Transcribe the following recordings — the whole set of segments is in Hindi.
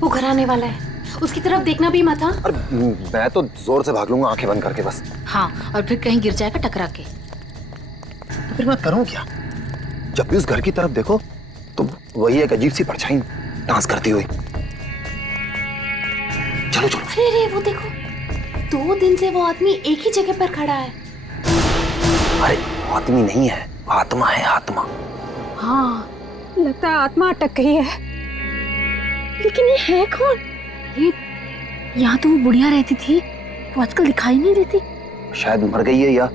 वो घर आने वाला है, उसकी तरफ देखना भी मत। हाँ, अरे मैं तो जोर से भाग लूंगा आंखें बंद करके बस। हाँ, और फिर कहीं गिर जाएगा टकरा के। तो फिर मैं करूं क्या? जब भी उस घर की तरफ देखो तो वही एक अजीब सी परछाई डांस करती हुई। चलो चलो। अरे रे, वो देखो, 2 दिन से वो आदमी एक ही जगह पर खड़ा है। अरे आदमी नहीं है, आत्मा है, आत्मा। हाँ, लगता है आत्मा अटक गई है। लेकिन ये है कौन? ये यहाँ तो वो बुढ़िया रहती थी, वो आजकल दिखाई नहीं देती। शायद मर गई है या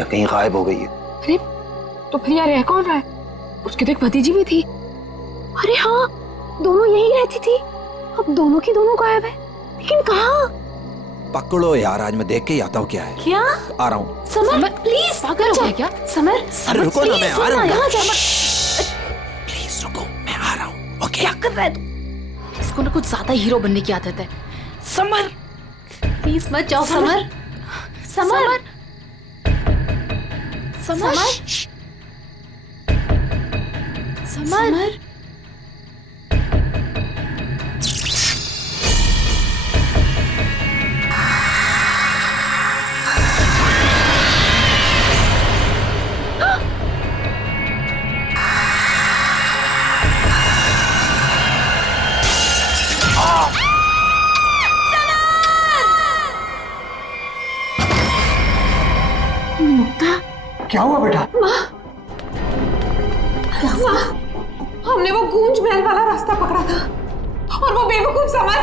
कहीं गायब हो गई है। अरे तो फिर यार रह कौन रहा है? उसकी तो एक भतीजी भी थी। अरे हाँ, दोनों यही रहती थी। अब दोनों की दोनों गायब है, लेकिन कहाँ? पकड़ो यार, आज मैं देख के ही आता हूँ क्या है। क्या? आ रहा हूँ। समर प्लीज, पागल हो गया क्या? समर, अरे रुको ना, मैं आ रहा हूँ। यहाँ जा। प्लीज रुको, मैं आ रहा हूँ। ओके। क्या कर रहा है तू? इसको ना कुछ ज्यादा हीरो बनने की आदत है। समर प्लीज मत जाओ। Summer, summer, summer, summer. क्या हुआ बेटा? हमने वो गूंज महल वाला रास्ता पकड़ा था और वो बेवकूफ समर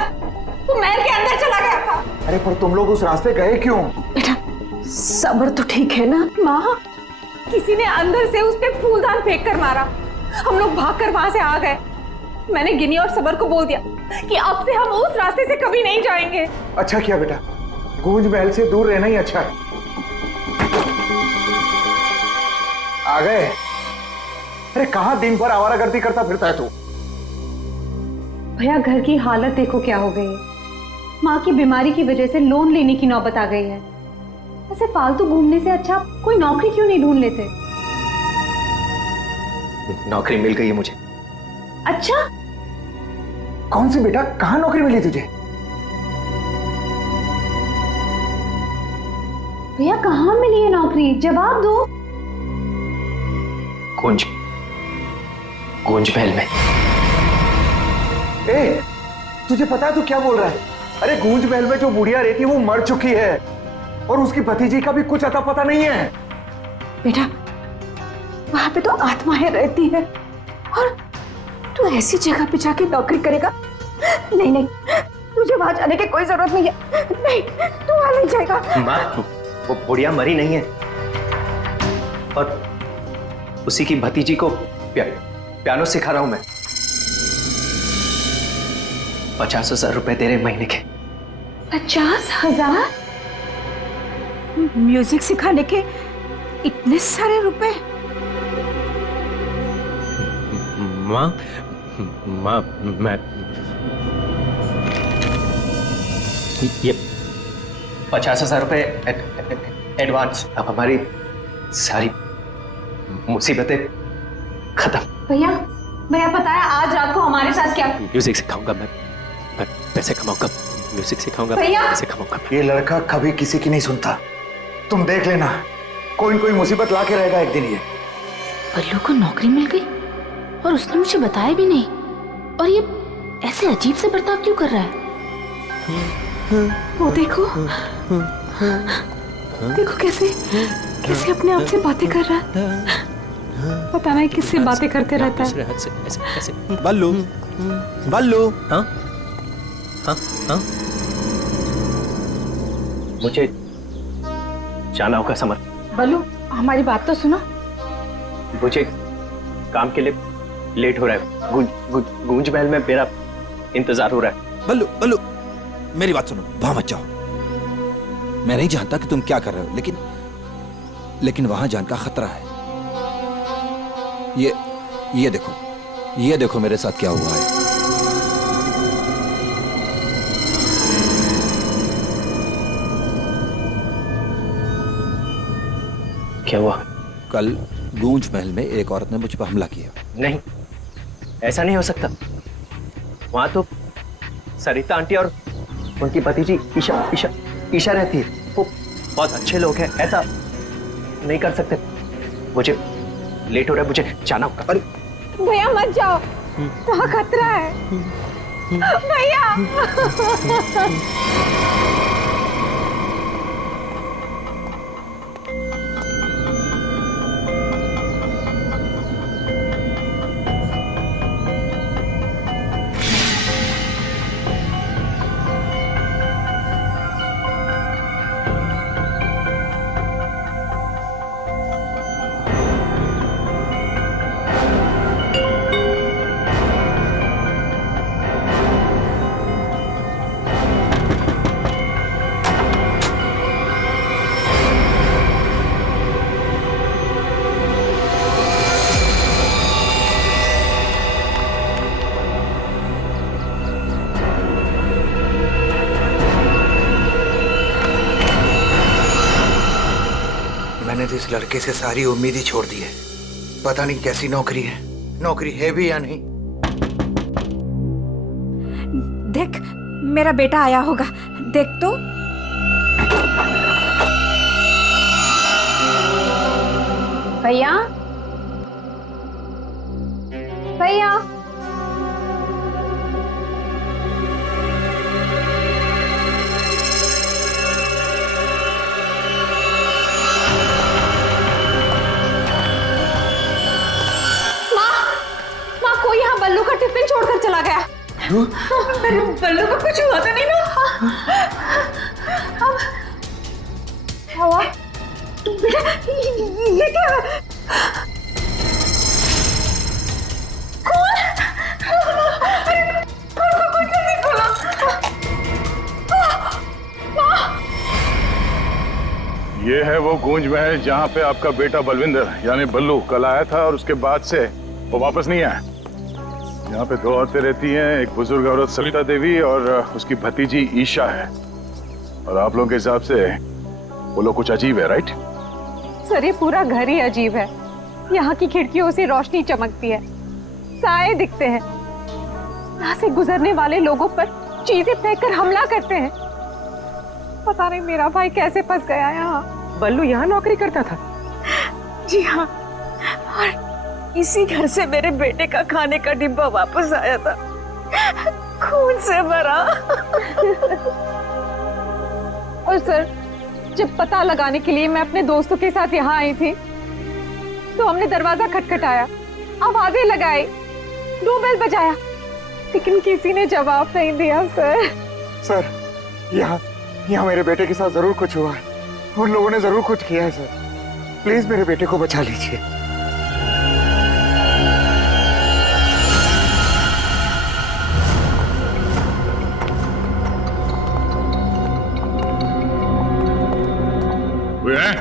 वो महल के अंदर चला गया था। अरे पर तुम लोग उस रास्ते गए क्यों? बेटा सबर तो ठीक है ना? माँ, किसी ने अंदर से उस पे फूलदान फेंक कर मारा। हम लोग भागकर वहां से आ गए। मैंने गिनी और सबर को बोल दिया कि अब से हम उस रास्ते से कभी नहीं जाएंगे। अच्छा किया बेटा, गूंज महल से दूर रहना ही अच्छा है। आ गए? अरे कहाँ दिन भर आवारागर्दी करता फिरता है तू? भैया घर की हालत देखो क्या हो गई है। माँ की बीमारी की वजह से लोन लेने की नौबत आ गई है। ऐसे फालतू घूमने से अच्छा कोई नौकरी क्यों नहीं ढूंढ लेते? नौकरी मिल गई है मुझे। अच्छा, कौन सी बेटा? कहाँ नौकरी मिली तुझे? भैया कहाँ मिली है नौकरी? जवाब दो। गूंज महल में। ए, तुझे पता है तू क्या बोल रहा है? अरे गूंज महल में जो बुढ़िया रहती है वो मर चुकी है और उसकी भतीजी का भी कुछ अता पता नहीं है। बेटा वहां पे तो आत्माएं रहती है और तू ऐसी जगह पे जाके नौकरी करेगा? नहीं नहीं, तुझे वहां जाने की कोई जरूरत नहीं है। नहीं, तू वहां नहीं जाएगा। माँ, वो बुढ़िया मरी नहीं है और उसी की भतीजी को पियानो सिखा रहा हूं मैं। 50,000 रुपए दे रहे महीने के। 50,000? म्यूजिक सिखाने के इतने सारे रुपए? माँ, मैं ये 50,000 रुपए एडवांस। अब हमारी सारी मुसीबतें खत्म। भैया पता है आज रात को हमारे साथ क्या? म्यूजिक सिखाऊंगा मैं पैसे कमाऊंगा। म्यूजिक सिखाऊंगा, पैसे कमाऊंगा। ये लड़का कभी किसी की नहीं सुनता, तुम देख लेना। कोई कोई मुसीबत ला के रहेगा एक दिन ये। बल्लू को नौकरी मिल गई और उसने मुझे बताया भी नहीं। और ये ऐसे अजीब से बर्ताव क्यों कर रहा है? वो देखो देखो कैसे अपने आप से बातें कर रहा है। पता नहीं किससे बातें करते रहता है। बल्लू, बल्लू। हाँ हाँ हाँ, मुझे जाना होगा समर। बल्लू हमारी बात तो सुनो। मुझे काम के लिए लेट हो रहा है। गूंज महल में मेरा इंतजार हो रहा है। बल्लू, बल्लू मेरी बात सुनो, वहां मत जाओ। मैं नहीं जानता कि तुम क्या कर रहे हो, लेकिन वहां जाने का खतरा है। ये देखो मेरे साथ क्या हुआ है। क्या हुआ? कल गूंज महल में एक औरत ने मुझ पर हमला किया। नहीं, ऐसा नहीं हो सकता। वहां तो सरिता आंटी और उनकी भतीजी ईशा ईशा ईशा रहती है। वो बहुत अच्छे लोग हैं, ऐसा नहीं कर सकते। मुझे लेट हो रहा है, मुझे जाना होगा। अरे भैया मत जाओ, वहाँ खतरा है भैया। मैंने तो इस लड़के से सारी उम्मीद ही छोड़ दी है। पता नहीं कैसी नौकरी है, नौकरी है भी या नहीं। देख, मेरा बेटा आया होगा, देख तो। भैया भैया कोई यहाँ बल्लू का टिफिन छोड़कर चला गया। मेरे बल्लू को कुछ हुआ तो नहीं ना? क्या हुआ? ये क्या है? कौन? अरे कौन कैसे खोला? ये है वो गूंज महल जहाँ पे आपका बेटा बलविंदर यानी बल्लू कल आया था और उसके बाद से वो वापस नहीं आया। यहाँ पे 2 औरतें रहती हैं, एक बुजुर्ग औरत सरिता देवी और उसकी भतीजी ईशा है। और आप लोगों के हिसाब से वो लोग कुछ अजीब है, राइट? सर, ये पूरा घर ही अजीब है। यहाँ की खिड़कियों से रोशनी चमकती है, साए दिखते हैं, यहाँ से गुजरने वाले लोगों पर चीजें फेंककर हमला करते हैं। पता नहीं मेरा भाई कैसे फंस गया यहाँ। बल्लू यहाँ नौकरी करता था? जी हाँ, और इसी घर से मेरे बेटे का खाने का डिब्बा वापस आया था, खून से भरा। और सर, जब पता लगाने के लिए मैं अपने दोस्तों के साथ यहाँ आई थी तो हमने दरवाजा खटखटाया, आवाजें लगाई, डोरबेल बजाया, लेकिन किसी ने जवाब नहीं दिया। सर, यहाँ मेरे बेटे के साथ जरूर कुछ हुआ है। उन लोगों ने जरूर कुछ किया है सर। प्लीज मेरे बेटे को बचा लीजिए। कोई है?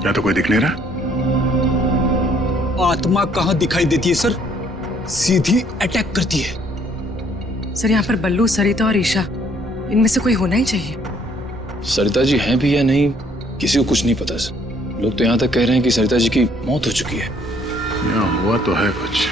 क्या तो कोई दिख नहीं रहा? आत्मा कहाँ दिखाई देती है सर, सीधी अटैक करती है। सर, यहाँ पर बल्लू, सरिता और ईशा, इनमें से कोई होना ही चाहिए। सरिता जी हैं भी या नहीं किसी को कुछ नहीं पता सर। लोग तो यहाँ तक कह रहे हैं कि सरिता जी की मौत हो चुकी है। यहाँ हुआ तो है कुछ।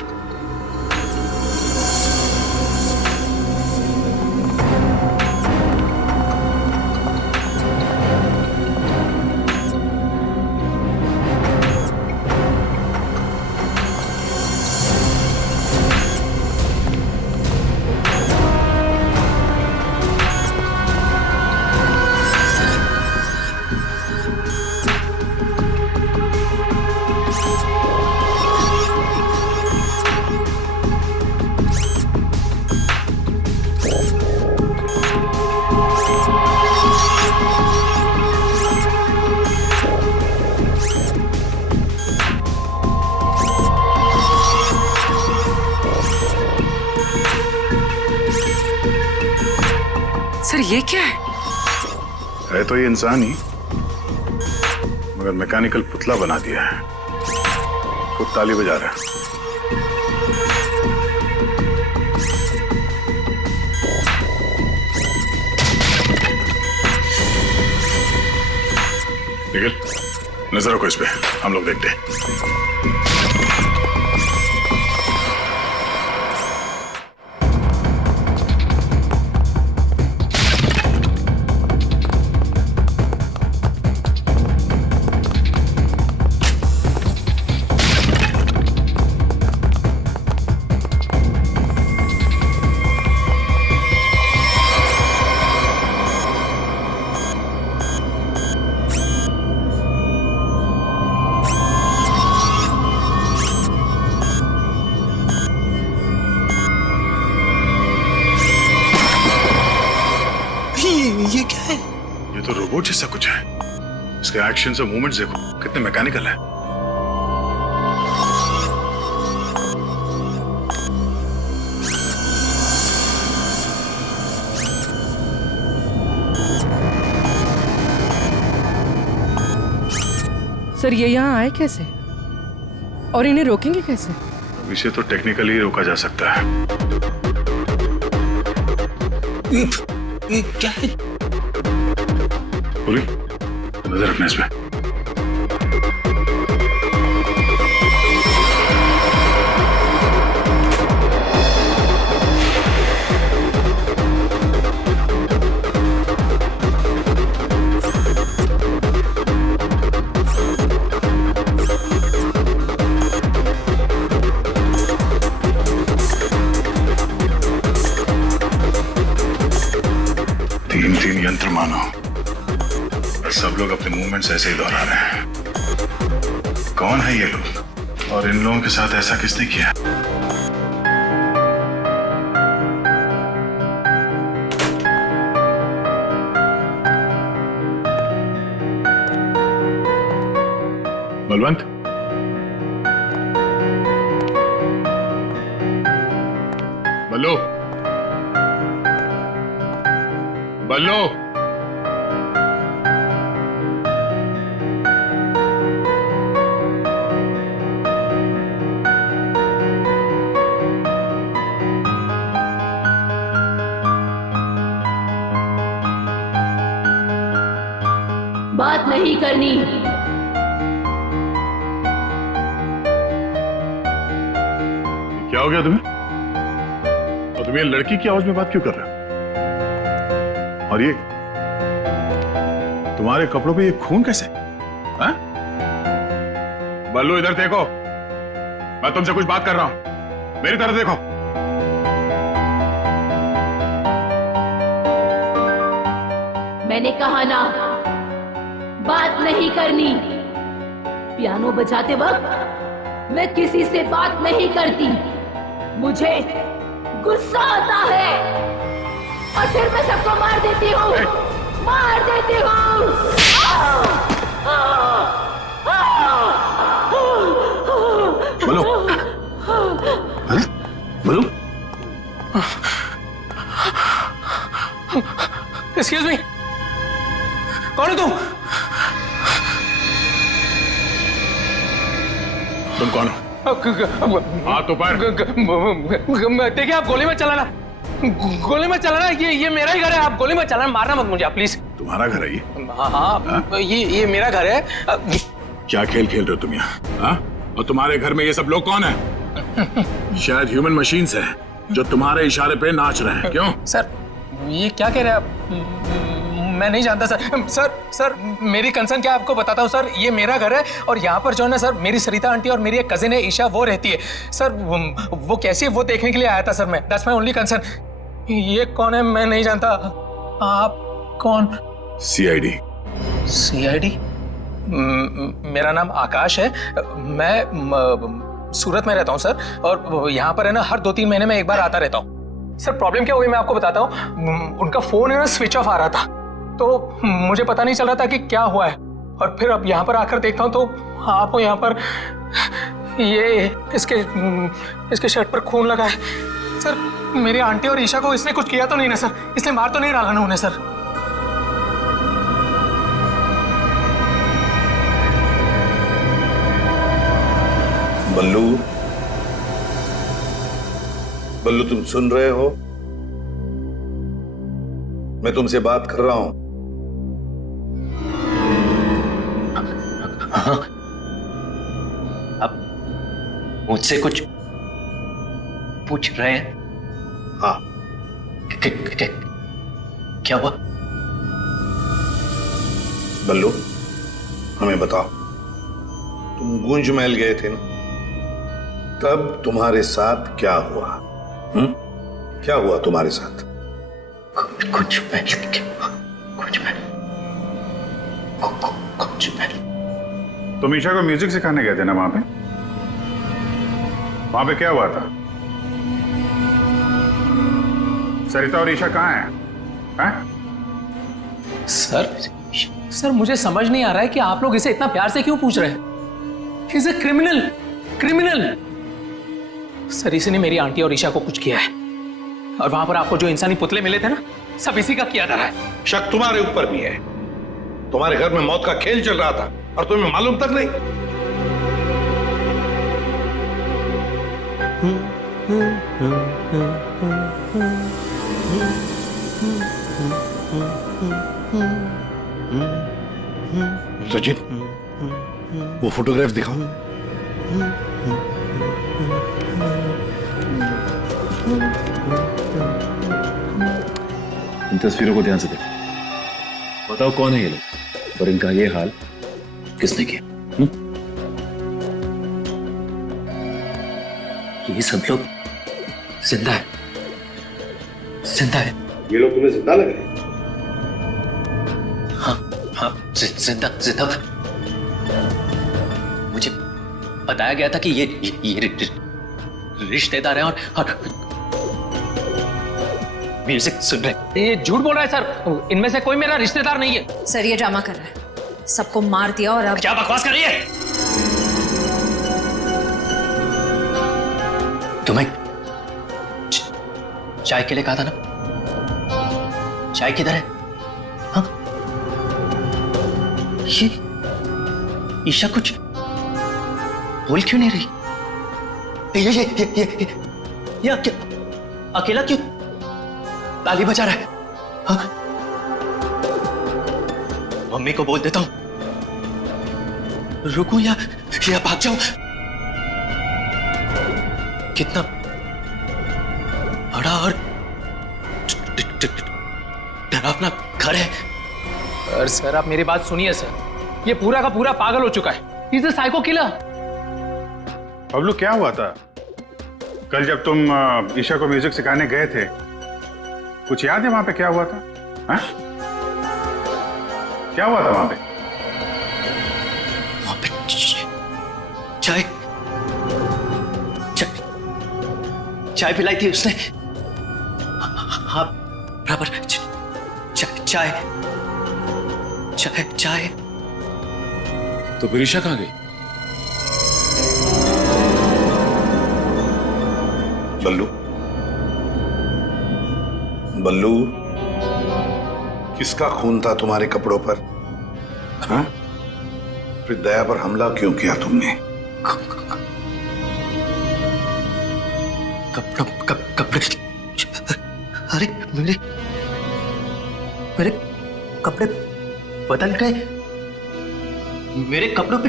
सर, ये क्या है तो ये इंसान ही, मगर मैकेनिकल पुतला बना दिया है। खुद ताली बजा रहा है। निखिल, नजर रखो इस पे, हम लोग देखते हैं। रोबोट जैसा कुछ है। इसके एक्शंस और मूवमेंट्स देखो कितने मैकेनिकल है। सर ये यहाँ आए कैसे और इन्हें रोकेंगे कैसे? अब इसे तो टेक्निकली रोका जा सकता है। ये क्या है? बोली नजर रखना इस पे। तीन यंत्र मानो, सब लोग अपने मूवमेंट्स ऐसे ही दोहरा रहे हैं। कौन है ये लोग और इन लोगों के साथ ऐसा किसने किया? बलवंत, बल्लू, बल्लू, बात नहीं करनी। क्या हो गया तुम्हें? और तुम ये लड़की की आवाज में बात क्यों कर रहे हो? और ये तुम्हारे कपड़ों पे ये खून कैसे? हाँ? बल्लू इधर देखो, मैं तुमसे कुछ बात कर रहा हूं, मेरी तरफ देखो। मैंने कहा ना, बात नहीं करनी। पियानो बजाते वक्त मैं किसी से बात नहीं करती, मुझे गुस्सा आता है और फिर मैं सबको मार देती हूँ, मार देती हूँ। बोलो, अरे बोलो। एक्सक्यूज मी, कौन है तुम? तुम कौन हो? हाथ ऊपर। देखिए आप गोली मत चलाना, गोली मत चलाना। ये मेरा ही घर है, आप गोली मत चलाना, मारना मत मुझे आप प्लीज। तुम्हारा घर है ये? हाँ, ये मेरा घर है। क्या खेल खेल रहे हो तुम यहाँ? हाँ? और तुम्हारे घर में ये सब लोग कौन है? शायद ह्यूमन मशीन्स हैं जो तुम्हारे इशारे पे नाच रहे हैं। क्यों? सर ये क्या कह रहे हैं आप? मैं नहीं जानता सर मेरी कंसर्न क्या आपको बताता हूँ सर। ये मेरा घर है और यहाँ पर जो है ना सर, मेरी सरिता आंटी और मेरी एक कजिन है ईशा, वो रहती है सर। वो कैसी है वो देखने के लिए आया था सर मैं। That's my only concern. ये कौन है मैं नहीं जानता। आप कौन? सीआईडी। सीआईडी? मेरा नाम आकाश है, मैं सूरत में रहता हूँ सर, और यहाँ पर है ना हर 2-3 महीने में एक बार आता रहता हूँ सर। प्रॉब्लम क्या हुई मैं आपको बताता हूँ। उनका फोन है ना स्विच ऑफ आ रहा था, तो मुझे पता नहीं चल रहा था कि क्या हुआ है। और फिर अब यहाँ पर आकर देखता हूँ तो आपको यहाँ पर ये इसके शर्ट पर खून लगा है सर। मेरी आंटी और ईशा को इसने कुछ किया तो नहीं ना सर? इसने मार तो नहीं डाला ना उन्हें सर? बल्लू, बल्लू तुम सुन रहे हो? मैं तुमसे बात कर रहा हूं। हाँ, आप मुझसे कुछ पूछ रहे हैं? हाँ। क्या हुआ? बल्लू हमें बताओ, तुम गुंज महल गए थे ना, तब तुम्हारे साथ क्या हुआ? क्या हुआ तुम्हारे साथ? कुछ महल। तुम ईशा को म्यूजिक सिखाने गए थे ना वहां पे? वहां पे क्या हुआ था? सरिता और ईशा कहाँ हैं? सर सर मुझे समझ नहीं आ रहा है कि आप लोग इसे इतना प्यार से क्यों पूछ रहे हैं। He's a criminal, criminal। Sir इसी ने मेरी आंटी और ईशा को कुछ किया है, और वहां पर आपको जो इंसानी पुतले मिले थे ना, सब इसी का किया जा रहा है। शक तुम्हारे ऊपर भी है। तुम्हारे घर में मौत का खेल चल रहा था और तुम्हें मालूम तक नहीं। सचिन, वो फोटोग्राफ दिखाओ। इन तस्वीरों को ध्यान से देखो, बताओ कौन है ये लोग और इनका ये हाल किसने किया? ये सब लोग जिंदा है, जिंदा है। ये लोग तुम्हें जिंदा लग रहे हैं? हाँ, जिंदा जिंदा। मुझे बताया गया था कि ये रिश्तेदार हैं और म्यूजिक सुन रहे। ये झूठ बोल रहा है सर, इनमें से कोई मेरा रिश्तेदार नहीं है। सर ये ड्रामा कर रहा है, सबको मार दिया और अब क्या बकवास कर रही है? तुम्हें चाय के लिए कहा था ना, चाय किधर है? हाँ? ये ईशा कुछ बोल क्यों नहीं रही? ये अकेला क्यों ताली बजा रहा है? हाँ? मम्मी को बोल देता हूं, रुकूं या भाग जाऊं? कितना बड़ा और डरावना घर है। सर आप मेरी बात सुनिए सर, ये पूरा का पूरा पागल हो चुका है। He's a psycho killer। Bablu क्या हुआ था कल जब तुम ईशा को म्यूजिक सिखाने गए थे? कुछ याद है वहां पे क्या हुआ था? हा? क्या हुआ था वहां पे? वहां पे चाय चाय पिलाई थी उसने। हाँ बराबर। चाय चाय चाय। तो फिर ईशा कहाँ गई? बल्लू, बल्लू, किसका खून था तुम्हारे कपड़ों पर? हाँ? फिर दया पर हमला क्यों किया तुमने? कपड़े अरे मेरे कपड़े बदल गए। मेरे कपड़ों पे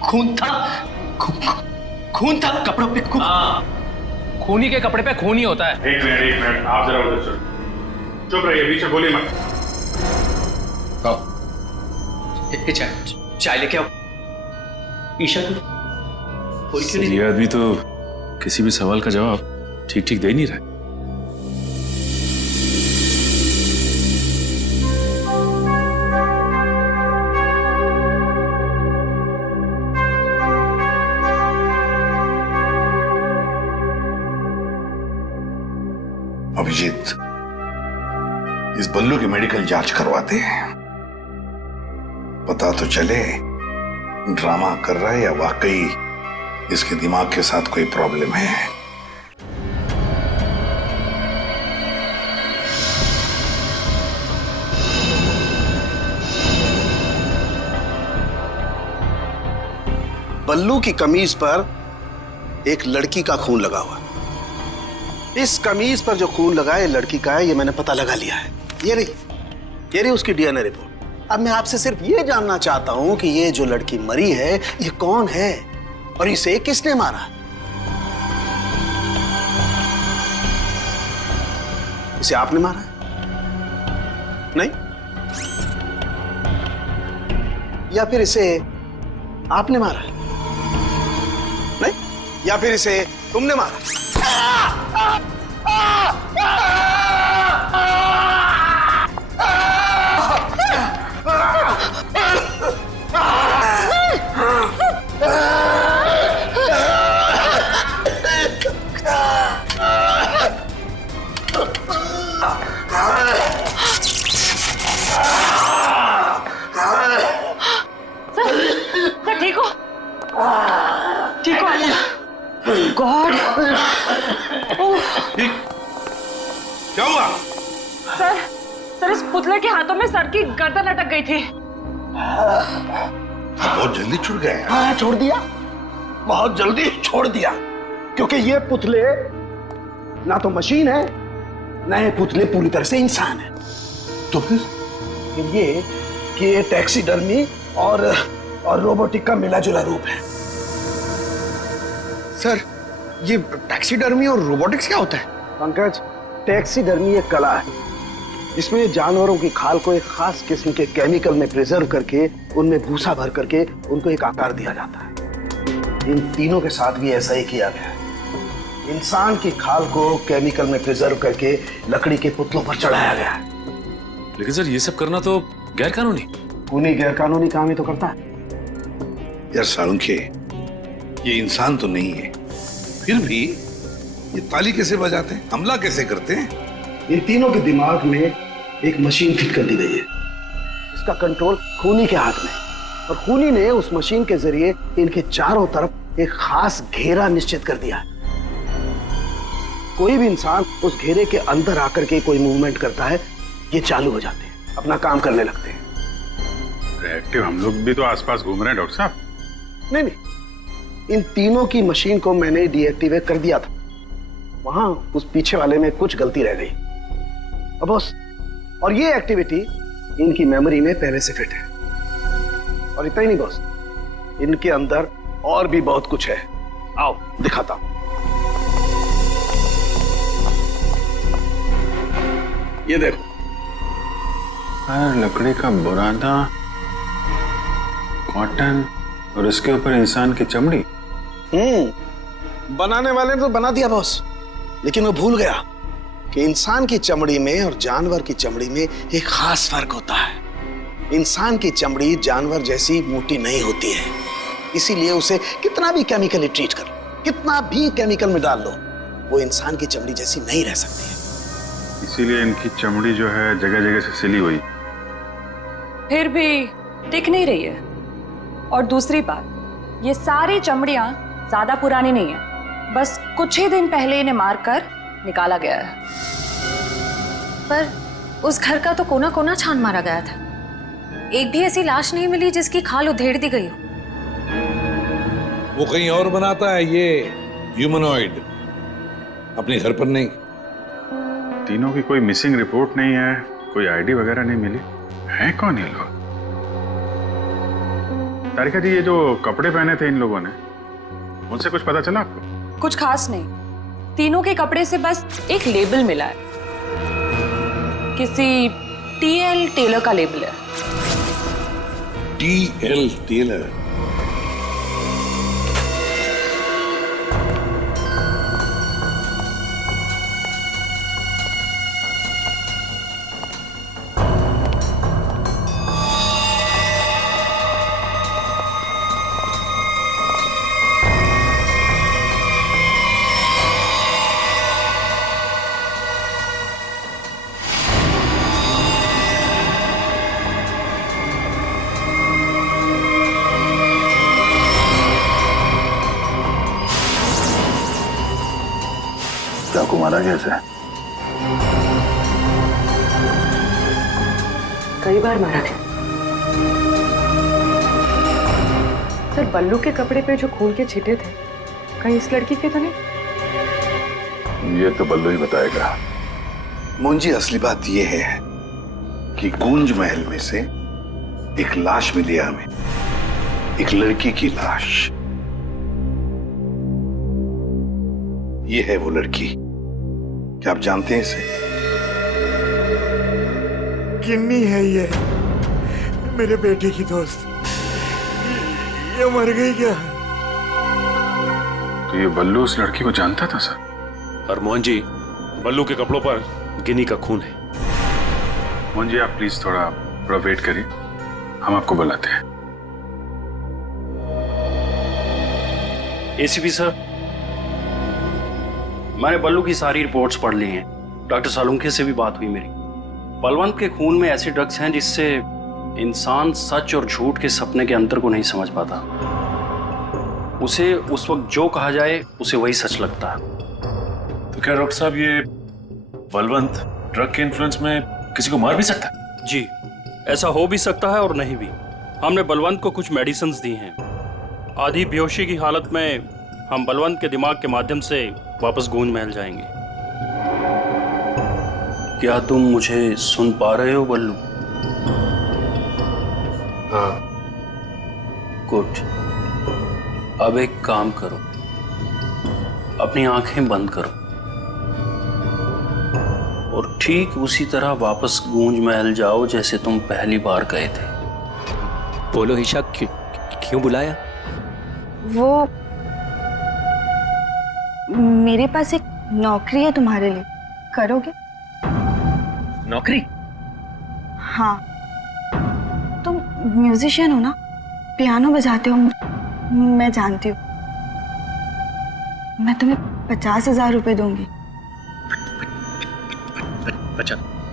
खून था, खून था कपड़ों पे। खूनी के कपड़े पे खून ही होता है। एक मिनट, आप जरा उधर चलो। चुप रहिए, बीच में बोलिए मत। चाय लेके आओ। ईशा को ये आदमी तो किसी भी सवाल का जवाब ठीक ठीक दे नहीं रहा। अभिजीत, इस बल्लू की मेडिकल जांच करवाते हैं, पता तो चले ड्रामा कर रहा है या वाकई इसके दिमाग के साथ कोई प्रॉब्लम है। बल्लू की कमीज पर एक लड़की का खून लगा हुआ। इस कमीज पर जो खून लगा है लड़की का है, ये मैंने पता लगा लिया है। ये रही उसकी डीएनए रिपोर्ट। अब मैं आपसे सिर्फ ये जानना चाहता हूं कि ये जो लड़की मरी है ये कौन है और इसे किसने मारा? इसे आपने मारा है? नहीं? या फिर इसे आपने मारा है? नहीं? या फिर इसे तुमने मारा? बैचलर के हाथों में सर की गर्दन अटक गई थी। बहुत जल्दी छूट गए। हाँ, छोड़ दिया, बहुत जल्दी छोड़ दिया, क्योंकि ये पुतले ना तो मशीन है, ना ये पुतले पूरी तरह से इंसान है। तो फिर ये कि ये टैक्सीडर्मी और रोबोटिक का मिला जुला रूप है। सर, ये टैक्सीडर्मी और रोबोटिक्स क्या होता है? पंकज, टैक्सीडर्मी एक कला है जिसमें जानवरों की खाल को एक खास किस्म के केमिकल में प्रिजर्व करके उनमें भूसा भर करके उनको एक आकार दिया जाता है। इन तीनों के साथ भी ऐसा ही किया गया है। इंसान की खाल को केमिकल में प्रिजर्व करके लकड़ी के पुतलों पर चढ़ाया गया है। लेकिन सर, ये सब करना तो गैर कानूनी। उन्हीं गैर कानूनी काम ही तो करता है। यार सालुंखे, ये इंसान तो नहीं है, फिर भी ये ताली कैसे बजाते हैं, हमला कैसे करते हैं? इन तीनों के दिमाग में एक मशीन फिट कर दी गई है। इसका कंट्रोल खूनी के हाथ में, और खूनी ने उस मशीन के जरिए इनके चारों तरफ एक खास घेरा निश्चित कर दिया है। कोई भी इंसान उस घेरे के अंदर आकर के कोई मूवमेंट करता है, ये चालू हो जाते हैं, अपना काम करने लगते हैं। एक्टिव हम लोग भी तो आसपास घूम रहे हैं डॉक्टर साहब। नहीं, इन तीनों की मशीन को मैंने डीएक्टिवेट कर दिया था। वहां उस पीछे वाले में कुछ गलती रह गई बॉस, और ये एक्टिविटी इनकी मेमोरी में पहले से फिट है। और इतना ही नहीं बॉस, इनके अंदर और भी बहुत कुछ है। आओ दिखाता हूं। ये देखो, लकड़ी का बुरादा, कॉटन, और इसके ऊपर इंसान की चमड़ी। बनाने वाले ने तो बना दिया बॉस, लेकिन वो भूल गया कि इंसान की चमड़ी में और जानवर की चमड़ी में एक खास फर्क होता है। इंसान की चमड़ी जानवर जैसी मोटी नहीं होती है, इसीलिए उसे कितना भी केमिकली ट्रीट कर लो, कितना भी केमिकल में डाल लो, वो इंसान की चमड़ी जैसी नहीं रह सकती है। इसीलिए इनकी चमड़ी जो है जगह जगह से सिली हुई। फिर भी टिक नहीं रही है। और दूसरी बात, ये सारी चमड़ियां ज्यादा पुरानी नहीं है, बस कुछ ही दिन पहले इन्हें मारकर निकाला गया है। पर उस घर का तो कोना कोना छान मारा गया था, एक भी ऐसी लाश नहीं मिली जिसकी खाल उधेड़ दी गई हो। वो कहीं और बनाता है ये ह्यूमनॉइड, अपने घर पर नहीं। तीनों की कोई मिसिंग रिपोर्ट नहीं है, कोई आईडी वगैरह नहीं मिली। है कौन ये लोग? तारिका जी, ये जो कपड़े पहने थे इन लोगों ने, उनसे कुछ पता चला आपको? कुछ खास नहीं, तीनों के कपड़े से बस एक लेबल मिला है, किसी टीएल टेलर का लेबल है। TL tailor? चाकू मारा कैसे? कई बार मारा गया। सर, बल्लू के कपड़े पे जो खून के छींटे थे, कहीं इस लड़की के तो नहीं? ये तो बल्लू ही बताएगा। मुंजी, असली बात यह है कि गूंज महल में से एक लाश मिली है हमें, एक लड़की की लाश। ये है वो लड़की। क्या आप जानते हैं इसे? किन्नी है ये, मेरे बेटे की दोस्त। ये मर गई क्या? तो ये बल्लू उस लड़की को जानता था सर? और मोहन जी, बल्लू के कपड़ों पर गिनी का खून है। मोहन जी, आप प्लीज थोड़ा वेट करिए, हम आपको बुलाते हैं। एसीपी सर, मैंने बल्लू की सारी रिपोर्ट्स पढ़ ली हैं। डॉक्टर सालुंखे से भी बात हुई मेरी। बलवंत के खून में ऐसे ड्रग्स हैं जिससे इंसान सच और झूठ के सपने के अंतर को नहीं समझ पाता। उसे उस वक्त जो कहा जाए उसे वही सच लगता है। तो क्या डॉक्टर साहब, ये बलवंत ड्रग के इन्फ्लुएंस में किसी को मार भी सकता है? जी, ऐसा हो भी सकता है और नहीं भी। हमने बलवंत को कुछ मेडिसिन्स दी हैं। आधी बेहोशी की हालत में हम बलवंत के दिमाग के माध्यम से वापस गूंज महल जाएंगे। क्या तुम मुझे सुन पा रहे हो बल्लू? हाँ। गुड। अब एक काम करो, अपनी आंखें बंद करो और ठीक उसी तरह वापस गूंज महल जाओ जैसे तुम पहली बार गए थे। बोलो ईशा, क्यों बुलाया? वो मेरे पास एक नौकरी है तुम्हारे लिए, करोगे? नौकरी? हाँ, तुम म्यूजिशियन हो ना, पियानो बजाते हो, मैं जानती हूँ। मैं तुम्हें 50,000 रुपए दूंगी।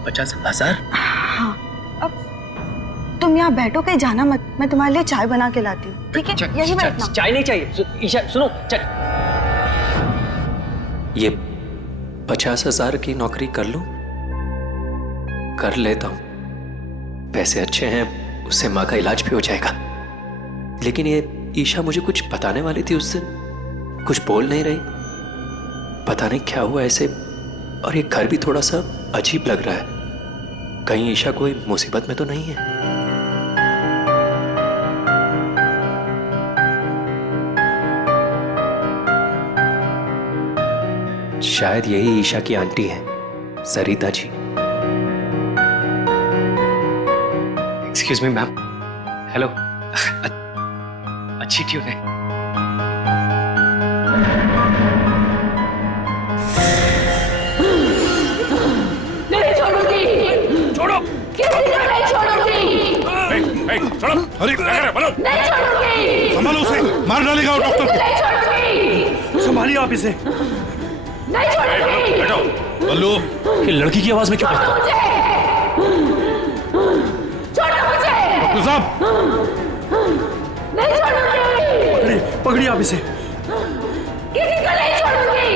50,000? हाँ, अब तुम यहाँ बैठो, कहीं जाना मत, मैं तुम्हारे लिए चाय बना के लाती हूँ, ठीक है? यही बैठना। चाय नहीं चाहिए ईशा, सुनो। ये 50,000 की नौकरी कर लूं? कर लेता हूं, पैसे अच्छे हैं, उससे माँ का इलाज भी हो जाएगा। लेकिन ये ईशा मुझे कुछ बताने वाली थी उस दिन, कुछ बोल नहीं रही। पता नहीं क्या हुआ ऐसे, और ये घर भी थोड़ा सा अजीब लग रहा है। कहीं ईशा कोई मुसीबत में तो नहीं है? शायद यही ईशा की आंटी है, Sarita ji. Excuse me ma'am. Hello. अच्छी ट्यून है। नहीं छोड़ूंगी। छोड़ो। किसी को नहीं छोड़ूंगी। छोड़ो। अरे क्या कर रहे बोलो। नहीं छोड़ूंगी। संभालो उसे, मार डालेगा वो डॉक्टर को। नहीं छोड़ूंगी। संभालिए आप इसे। नहीं छोड़ूंगी। बैठो। बल्लू, ये लड़की की आवाज में क्यों? छोड़ो मुझे। डॉक्टर साहब, नहीं छोड़ूंगी। पकड़िए आप इसे। किसी को नहीं छोड़ूंगी।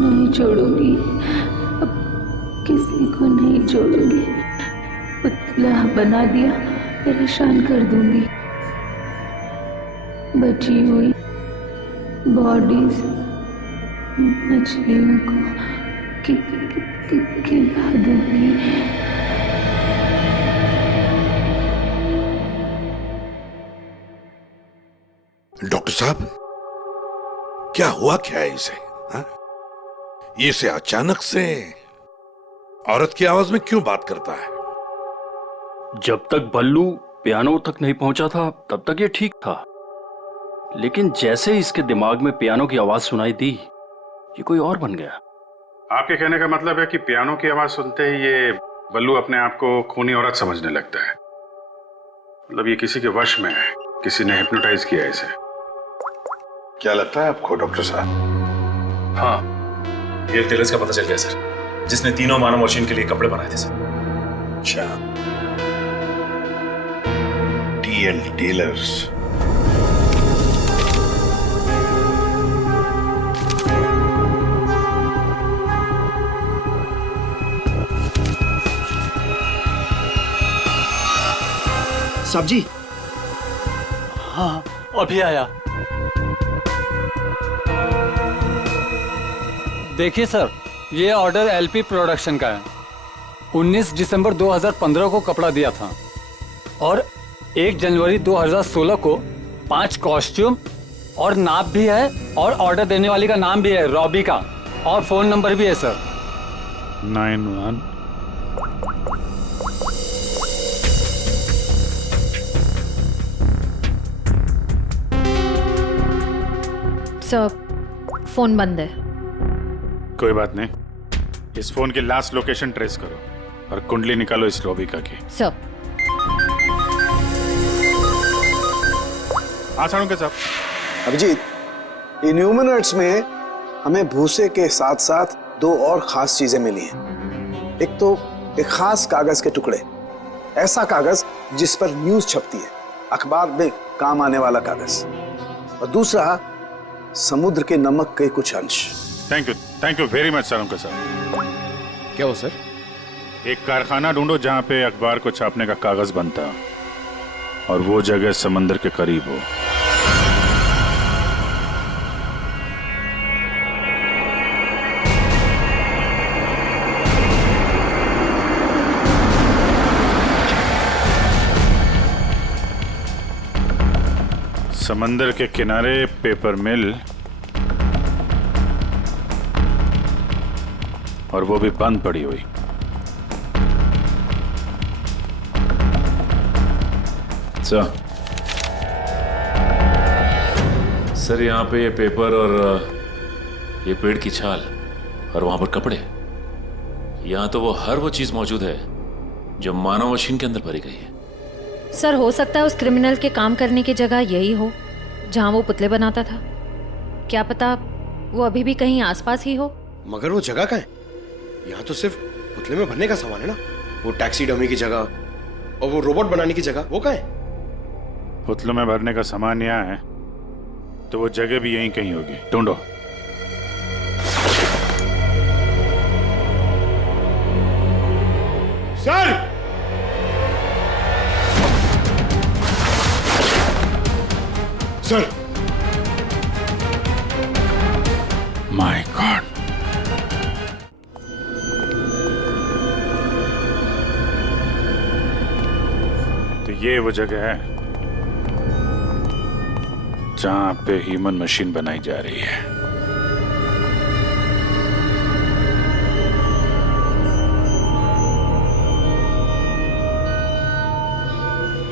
नहीं छोड़ूंगी, अब किसी को नहीं छोड़ूंगी। पुतला बना दिया, परेशान कर दूंगी। बची हुई बॉडीज मछलियों को खिला दूंगी। डॉक्टर साहब, क्या हुआ क्या है इसे? हाँ? ये से अचानक से औरत की आवाज में क्यों बात करता है? जब तक बल्लू पियानो तक नहीं पहुंचा था तब तक ये ठीक था, लेकिन जैसे ही इसके दिमाग में पियानो की आवाज सुनाई दी, ये कोई और बन गया। आपके कहने का मतलब है कि पियानो की आवाज सुनते ही ये बल्लू अपने आप को खूनी औरत समझने लगता है। मतलब ये किसी के वश में है, किसी ने हिप्नोटाइज किया है इसे। क्या लगता है आपको डॉक्टर साहब? हाँ, ये टेलर्स का पता चल गया सर, जिसने तीनों मानव मशीन के लिए कपड़े बनाए थे सर। अच्छा, टी.एल. टेलर्स। सब्जी? हाँ, अभी आया। देखिए सर, ये ऑर्डर एलपी प्रोडक्शन का है। 19 दिसंबर 2015 को कपड़ा दिया था और 1 जनवरी 2016 को 5 कॉस्ट्यूम और नाप भी है, और ऑर्डर देने वाली का नाम भी है, रॉबी का, और फोन नंबर भी है सर। 91 सर, फोन बंद है। कोई बात नहीं, इस फोन की लास्ट लोकेशन ट्रेस करो और कुंडली निकालो इस रॉबिका की। सर। हाँ साड़ू के साहब। अभिजीत, इन ह्यूमनॉइड्स में हमें भूसे के साथ साथ 2 और खास चीजें मिली हैं। एक तो एक खास कागज के टुकड़े ऐसा कागज जिस पर न्यूज छपती है, अखबार में काम आने वाला कागज। और दूसरा, समुद्र के नमक के कुछ अंश। Thank you very much sir. Sir क्या हो सर? एक कारखाना ढूंढो जहां पे अखबार को छापने का कागज बनता और वो जगह समंदर के करीब हो। समंदर के किनारे पेपर मिल, और वो भी बंद पड़ी हुई। सर यहाँ पे ये पेपर और ये पेड़ की छाल और वहां पर कपड़े, यहाँ तो वो हर वो चीज मौजूद है जो मानव मशीन के अंदर भरी गई है। सर हो सकता है उस क्रिमिनल के काम करने की जगह यही हो जहां वो पुतले बनाता था। क्या पता वो अभी भी कहीं आसपास ही हो। मगर वो जगह कहाँ है? यहाँ तो सिर्फ पुतले में भरने का सामान है ना। वो टैक्सी डमी की जगह और वो रोबोट बनाने की जगह, वो कहाँ है? पुतलों में भरने का सामान यहाँ है तो वो जगह भी यहीं कहीं होगी। ढूंढो। सर! सर! माय गॉड, तो ये वो जगह है जहां पे ह्यूमन मशीन बनाई जा रही है।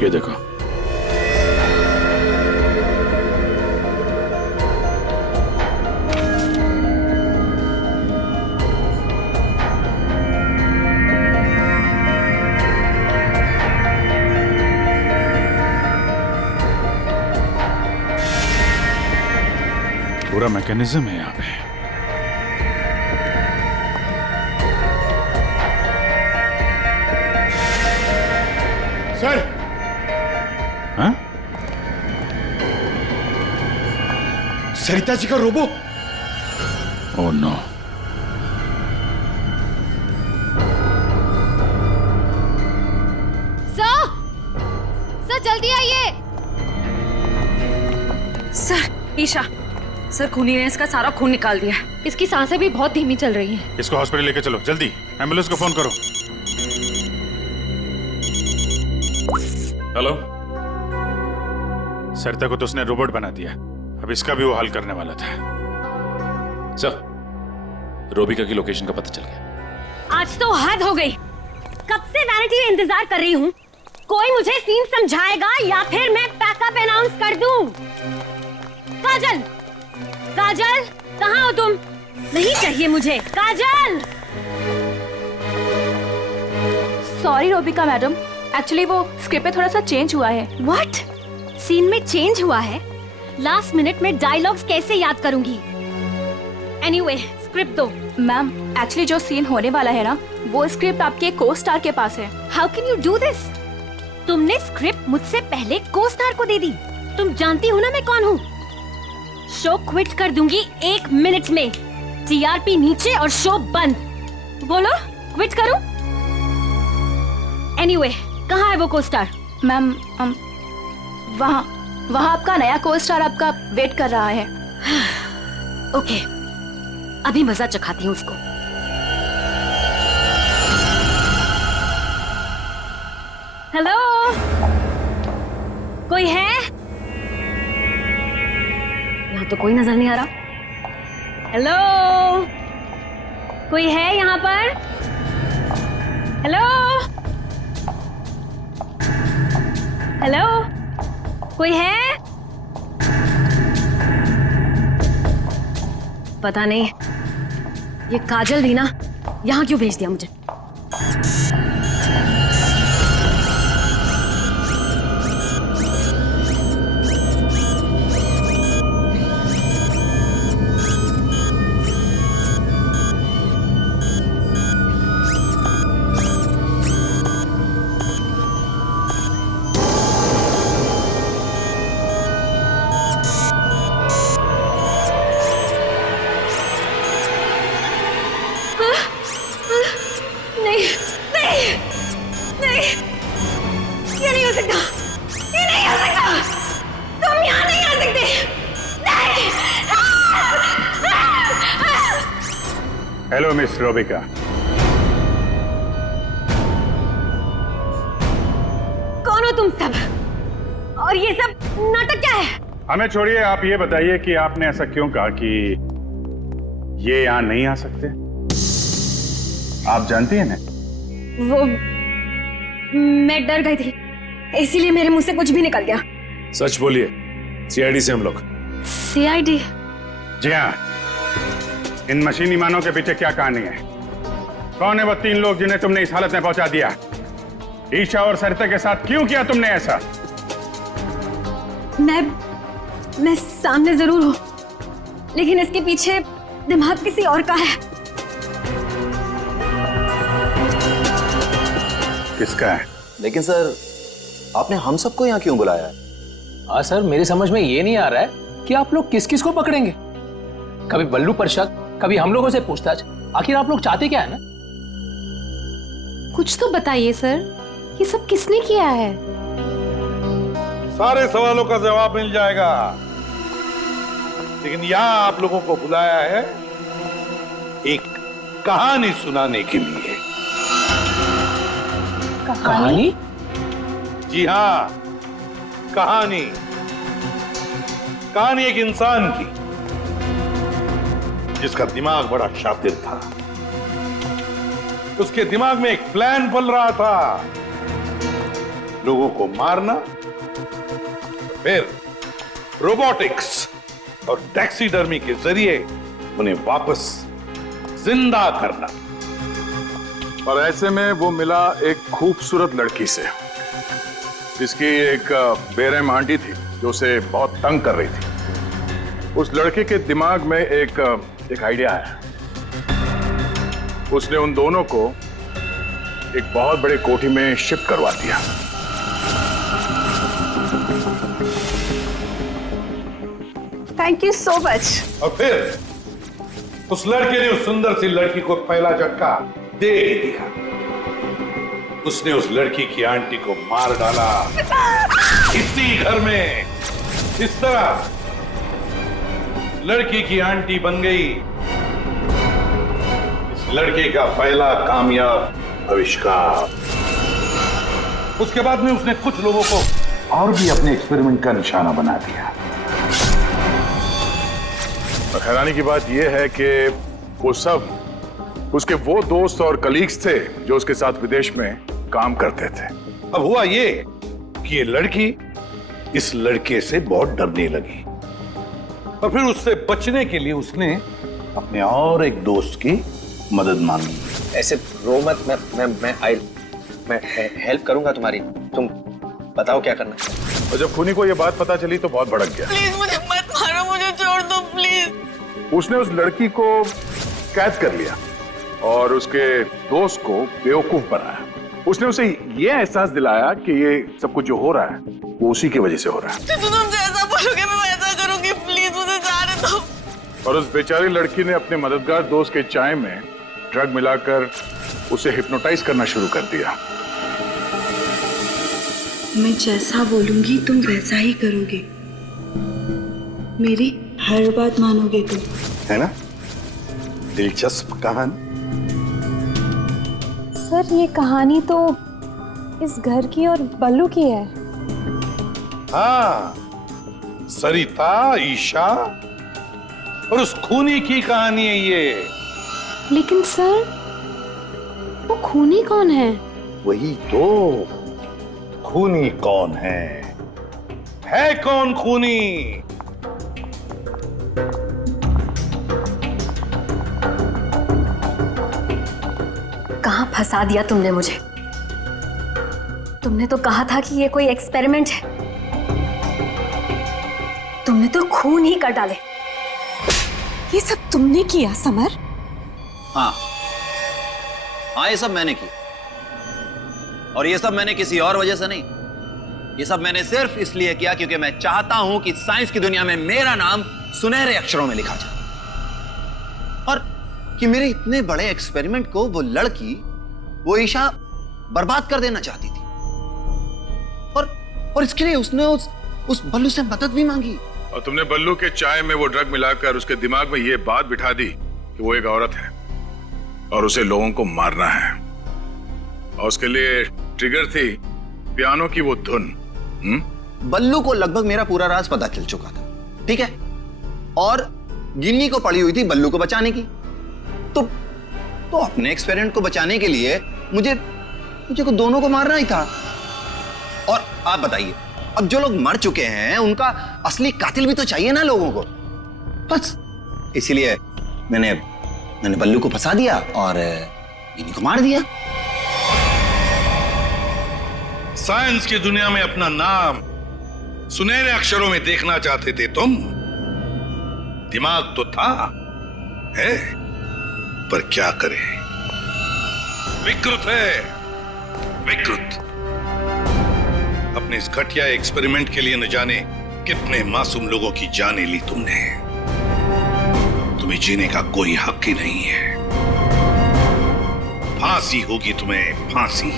ये देखो, पूरा मैकेनिज्म है यहाँ पे। सर! हाँ? सरिता जी का रोबो। Oh no. सर जल्दी आइए। सर ईशा, सर खूनी ने इसका सारा खून निकाल दिया। इसकी सांसें भी बहुत धीमी चल रही हैं। इसको हॉस्पिटल लेके चलो जल्दी। एम्बुलेंस को फोन करो। हेलो। सरिता को तो उसने रोबोट बना दिया, अब इसका भी वो हल करने वाला था। सर, रोबिका की लोकेशन का पता चल गया। आज तो हद हो गई। कब से वैनिटी में इंतजार कर रही हूँ। कोई मुझे सीन समझाएगा या फिर मैं पैकअप अनाउंस कर दूं। काजल, काजल कहाँ हो तुम? नहीं चाहिए मुझे काजल। सॉरी रोबिका मैडम, एक्चुअली वो स्क्रिप्ट में थोड़ा सा चेंज हुआ है। व्हाट? सीन में चेंज हुआ है? लास्ट मिनट में डायलॉग्स कैसे याद करूंगी? एनीवे, स्क्रिप्ट दो। मैम, एक्चुअली जो सीन होने वाला है ना, वो स्क्रिप्ट आपके को स्टार के पास है। How can you do this? तुमने स्क्रिप्ट मुझसे पहले को स्टार को दे दी। तुम जानती हो ना मैं कौन हूँ। शो क्विट कर दूंगी 1 मिनट में। टीआरपी नीचे और शो बंद। बोलो क्विट करूं? एनीवे, कहाँ है वो को स्टार? मैम, वहाँ आपका नया को स्टार आपका वेट कर रहा है। ओके, अभी मजा चखाती हूँ उसको। हेलो, कोई है? यहाँ तो कोई नजर नहीं आ रहा। हेलो, कोई है यहाँ पर? हेलो, हेलो, कोई है? पता नहीं ये काजल भी ना यहाँ क्यों भेज दिया मुझे। Hello miss Robika. कौन हो तुम सब? और ये सब नाटक क्या है? हमें छोड़िए, आप ये बताइए कि आपने ऐसा क्यों कहा कि ये यहाँ नहीं आ सकते? आप जानती हैं ना? वो मैं डर गई थी, इसीलिए मेरे मुंह से कुछ भी निकल गया। सच बोलिए, सीआईडी से हम लोग। सीआईडी? जी हाँ। इन मशीनी मानव के पीछे क्या कहानी है? कौन है वो 3 लोग जिन्हें तुमने इस हालत में पहुंचा दिया? ईशा और सरिता के साथ क्यों किया तुमने ऐसा? मैं सामने जरूर हूं, लेकिन इसके पीछे दिमाग किसी और का है। किसका है? लेकिन सर, आपने हम सबको यहाँ क्यों बुलाया है? हाँ सर, मेरी समझ में ये नहीं आ रहा है कि आप लोग किस किस को पकड़ेंगे। कभी बल्लू पर शक, कभी हम लोगों से पूछताछ। आखिर आप लोग चाहते क्या है ना? कुछ तो बताइए सर, ये सब किसने किया है? सारे सवालों का जवाब मिल जाएगा, लेकिन यहां आप लोगों को बुलाया है एक कहानी सुनाने के लिए। कहानी? जी हाँ, कहानी। कहानी एक इंसान की जिसका दिमाग बड़ा शातिर था। उसके दिमाग में एक प्लान पल रहा था, लोगों को मारना, फिर रोबोटिक्स और टैक्सीडर्मी के जरिए उन्हें वापस जिंदा करना। और ऐसे में वो मिला एक खूबसूरत लड़की से, जिसकी एक बेरहम आंटी थी जो उसे बहुत तंग कर रही थी। उस लड़के के दिमाग में एक आइडिया आया। उसने उन दोनों को एक बहुत बड़े कोठी में शिफ्ट करवा दिया। Thank you so much. और फिर उस लड़के ने उस सुंदर सी लड़की को पहला झटका दे दिया। उसने उस लड़की की आंटी को मार डाला इसी घर में। इस तरह लड़की की आंटी बन गई इस लड़के का पहला कामयाब आविष्कार। उसके बाद में उसने कुछ लोगों को और भी अपने एक्सपेरिमेंट का निशाना बना दिया। और हैरानी की बात यह है कि वो सब उसके वो दोस्त और कलीग्स थे जो उसके साथ विदेश में काम करते थे। अब हुआ ये कि ये लड़की इस लड़के से बहुत डरने लगी और फिर उससे बचने के लिए उसने अपने और एक दोस्त की मदद मांगी। ऐसे रो मत, मैं हेल्प करूंगा तुम्हारी। तुम बताओ क्या करना है। और जब खूनी को ये बात पता चली तो बहुत भड़क गया। प्लीज मुझे मत मारो, मुझे छोड़ दो प्लीज। उसने उस लड़की को कैद कर लिया और उसके दोस्त को बेवकूफ बनाया। उसने उसे ये एहसास दिलाया कि ये सब कुछ जो हो रहा है वो उसी की वजह से हो रहा है। तो तुम जैसा बोलोगे मैं वैसा करूंगी, प्लीज मुझे जाने दो। और उस बेचारी लड़की ने अपने मददगार दोस्त के चाय में ड्रग मिलाकर उसे हिप्नोटाइज करना शुरू कर दिया। मैं जैसा बोलूंगी तुम वैसा ही करोगे, मेरी हर बात मानोगे तुम, है ना? दिलचस्प कहानी। सर ये कहानी तो इस घर की और बल्लू की है। हाँ, सरिता, ईशा और उस खूनी की कहानी है ये। लेकिन सर, वो खूनी कौन है? वही तो, खूनी कौन है कौन खूनी? कहां फंसा दिया तुमने मुझे? तुमने तो कहा था कि ये कोई एक्सपेरिमेंट है। तुमने तो खून ही कर डाले। ये सब तुमने किया समर? हाँ, ये सब मैंने किया। और ये सब मैंने किसी और वजह से नहीं, ये सब मैंने सिर्फ इसलिए किया क्योंकि मैं चाहता हूं कि साइंस की दुनिया में मेरा नाम सुनहरे अक्षरों में लिखा जाए और कि मेरे इतने बड़े एक्सपेरिमेंट को वो लड़की, वो ईशा बर्बाद कर देना चाहती थी। और इसके लिए उसने उस बल्लू से मदद भी मांगी। और तुमने बल्लू के चाय में वो ड्रग मिलाकर उसके दिमाग में ये बात बिठा दी कि वो एक औरत है। और उसे लोगों को मारना है। और उसके लिए ट्रिगर थी पियानो की वो धुन। बल्लू को लगभग मेरा पूरा राज पता चल चुका था, ठीक है? और गिन्नी को पड़ी हुई थी बल्लू को बचाने की। तो अपने एक्सपेरिमेंट को बचाने के लिए मुझे को दोनों को मारना ही था। और आप बताइए, अब जो लोग मर चुके हैं उनका असली कातिल भी तो चाहिए ना लोगों को। बस इसीलिए मैंने बल्लू को फंसा दिया और गिन्नी को मार दिया। साइंस की दुनिया में अपना नाम सुनहरे अक्षरों में देखना चाहते थे तुम। दिमाग तो था, है, पर क्या करें, विकृत है, विकृत। अपने इस घटिया एक्सपेरिमेंट के लिए न जाने कितने मासूम लोगों की जानें ली तुमने। तुम्हें जीने का कोई हक ही नहीं है। फांसी होगी तुम्हें, फांसी।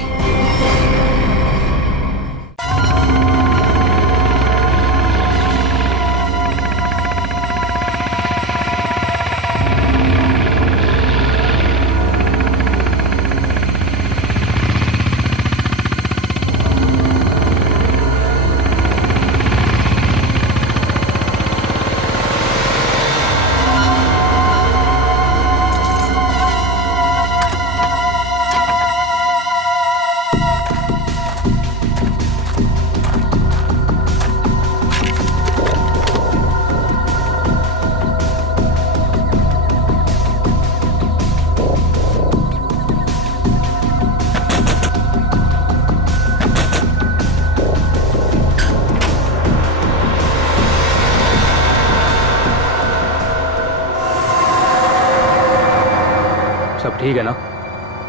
ठीक है ना?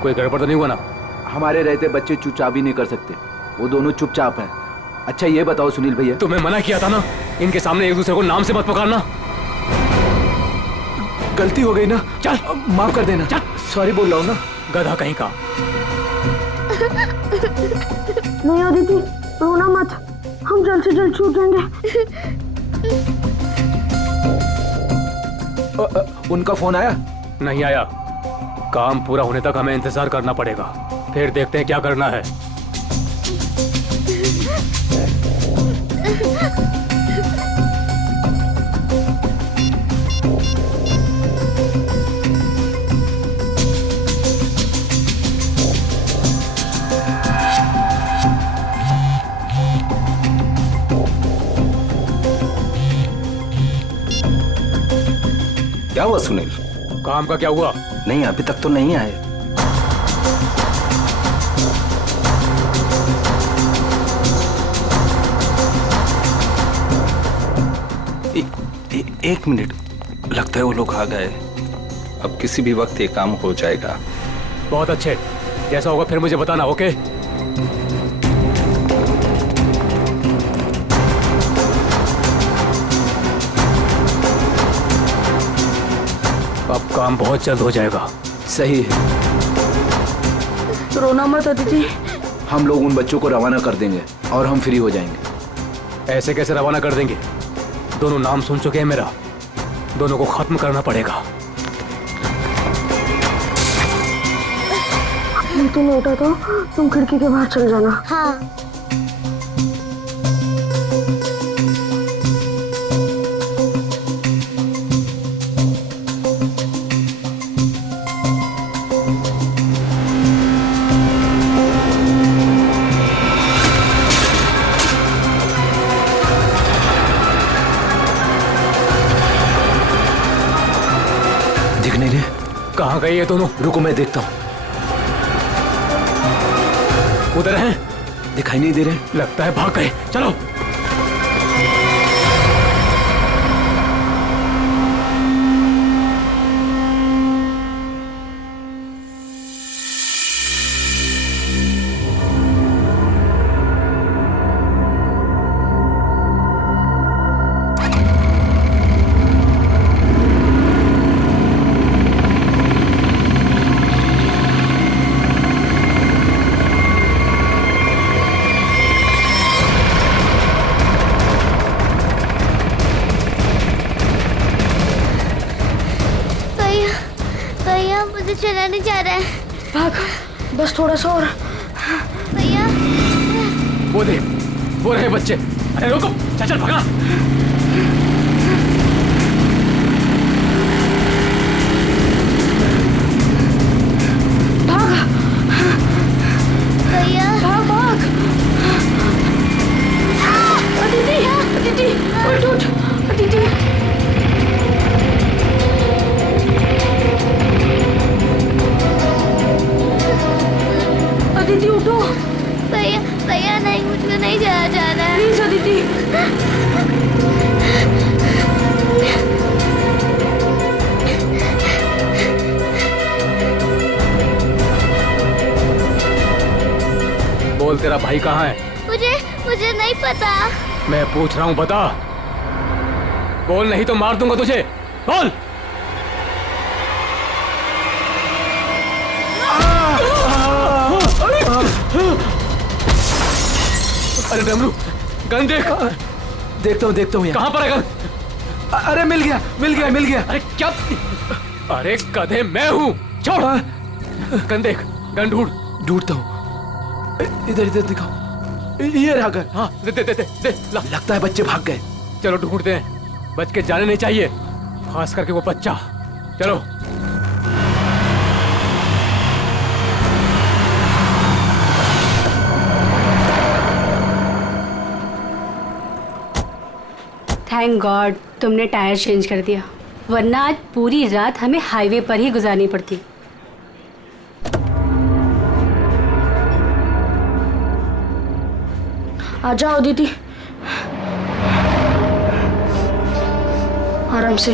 कोई गड़बड़ तो नहीं हुआ ना? हमारे रहते बच्चे चुपचाप ही नहीं कर सकते, वो दोनों चुपचाप हैं। अच्छा ये बताओ सुनील भैया, तुम्हें मना किया था ना इनके सामने एक दूसरे को नाम से मत पुकारना। गलती हो गई ना, चल माफ कर देना। चल, सॉरी बोल रहा हूँ ना। गधा कहीं का। नहीं अदिति, रोना मत, हम जल्द से जल्द छूट जाएंगे। उनका फोन आया? नहीं आया। काम पूरा होने तक हमें इंतजार करना पड़ेगा, फिर देखते हैं क्या करना है। क्या हुआ सुनील? काम का क्या हुआ? नहीं अभी तक तो नहीं आए। एक मिनट, लगता है वो लोग आ गए। अब किसी भी वक्त ये काम हो जाएगा। बहुत अच्छे, जैसा होगा फिर मुझे बताना, ओके? अब काम बहुत जल्द हो जाएगा। सही है। रोना मत अदिति। हम लोग उन बच्चों को रवाना कर देंगे और हम फ्री हो जाएंगे। ऐसे कैसे रवाना कर देंगे? दोनों नाम सुन चुके हैं मेरा, दोनों को खत्म करना पड़ेगा। तुम उठा तो तुम खिड़की के बाहर चल जाना। हाँ। कहाँ गए ये दोनों? रुको मैं देखता हूँ। उधर हैं? दिखाई नहीं दे रहे। लगता है भाग गए। चलो। नहीं जा रहा है। भाग, बस थोड़ा सा और। भैया वो देख, वो रहे बच्चे। अरे रुको, चल चल भागा। भाग भैया, भाग भाग। अदिति, अदिति, उठ उठ, अदिति। अदिति उठो। भैया भैया नहीं, मुझको नहीं जाया जा रहा है। प्लीज अदिति। बोल, तेरा भाई कहाँ है? मुझे नहीं पता। मैं पूछ रहा हूँ, बता। बोल, नहीं तो मार दूंगा तुझे। बोल। अरे डमरू, गन देख। देखता हूँ कहाँ पर है गन? अरे मिल गया। अरे क्या? अरे गधे, मैं हूँ। छोड़। गन देख, गन ढूंढता हूँ। इधर दिखाओ। ये रहा गन। हाँ, दे। लगता है बच्चे भाग गए। चलो ढूंढते हैं। बच के जाने नहीं चाहिए, खास करके वो बच्चा। चलो। थैंक गॉड तुमने टायर चेंज कर दिया, वरना आज पूरी रात हमें हाईवे पर ही गुजारनी पड़ती। आ जाओ दीदी, आराम से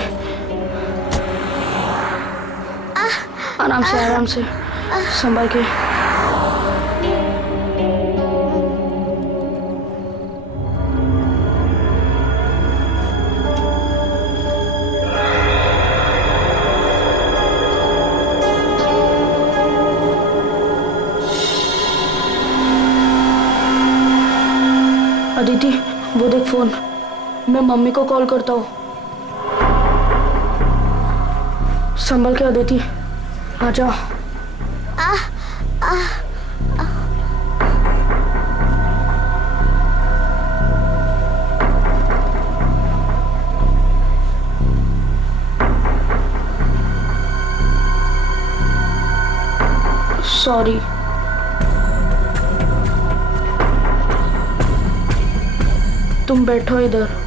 आराम से संभाल के। अदिति, वो देख फोन। मैं मम्मी को कॉल करता हूँ। संभल के अदिति, आ जाओ। सॉरी। तुम बैठो इधर।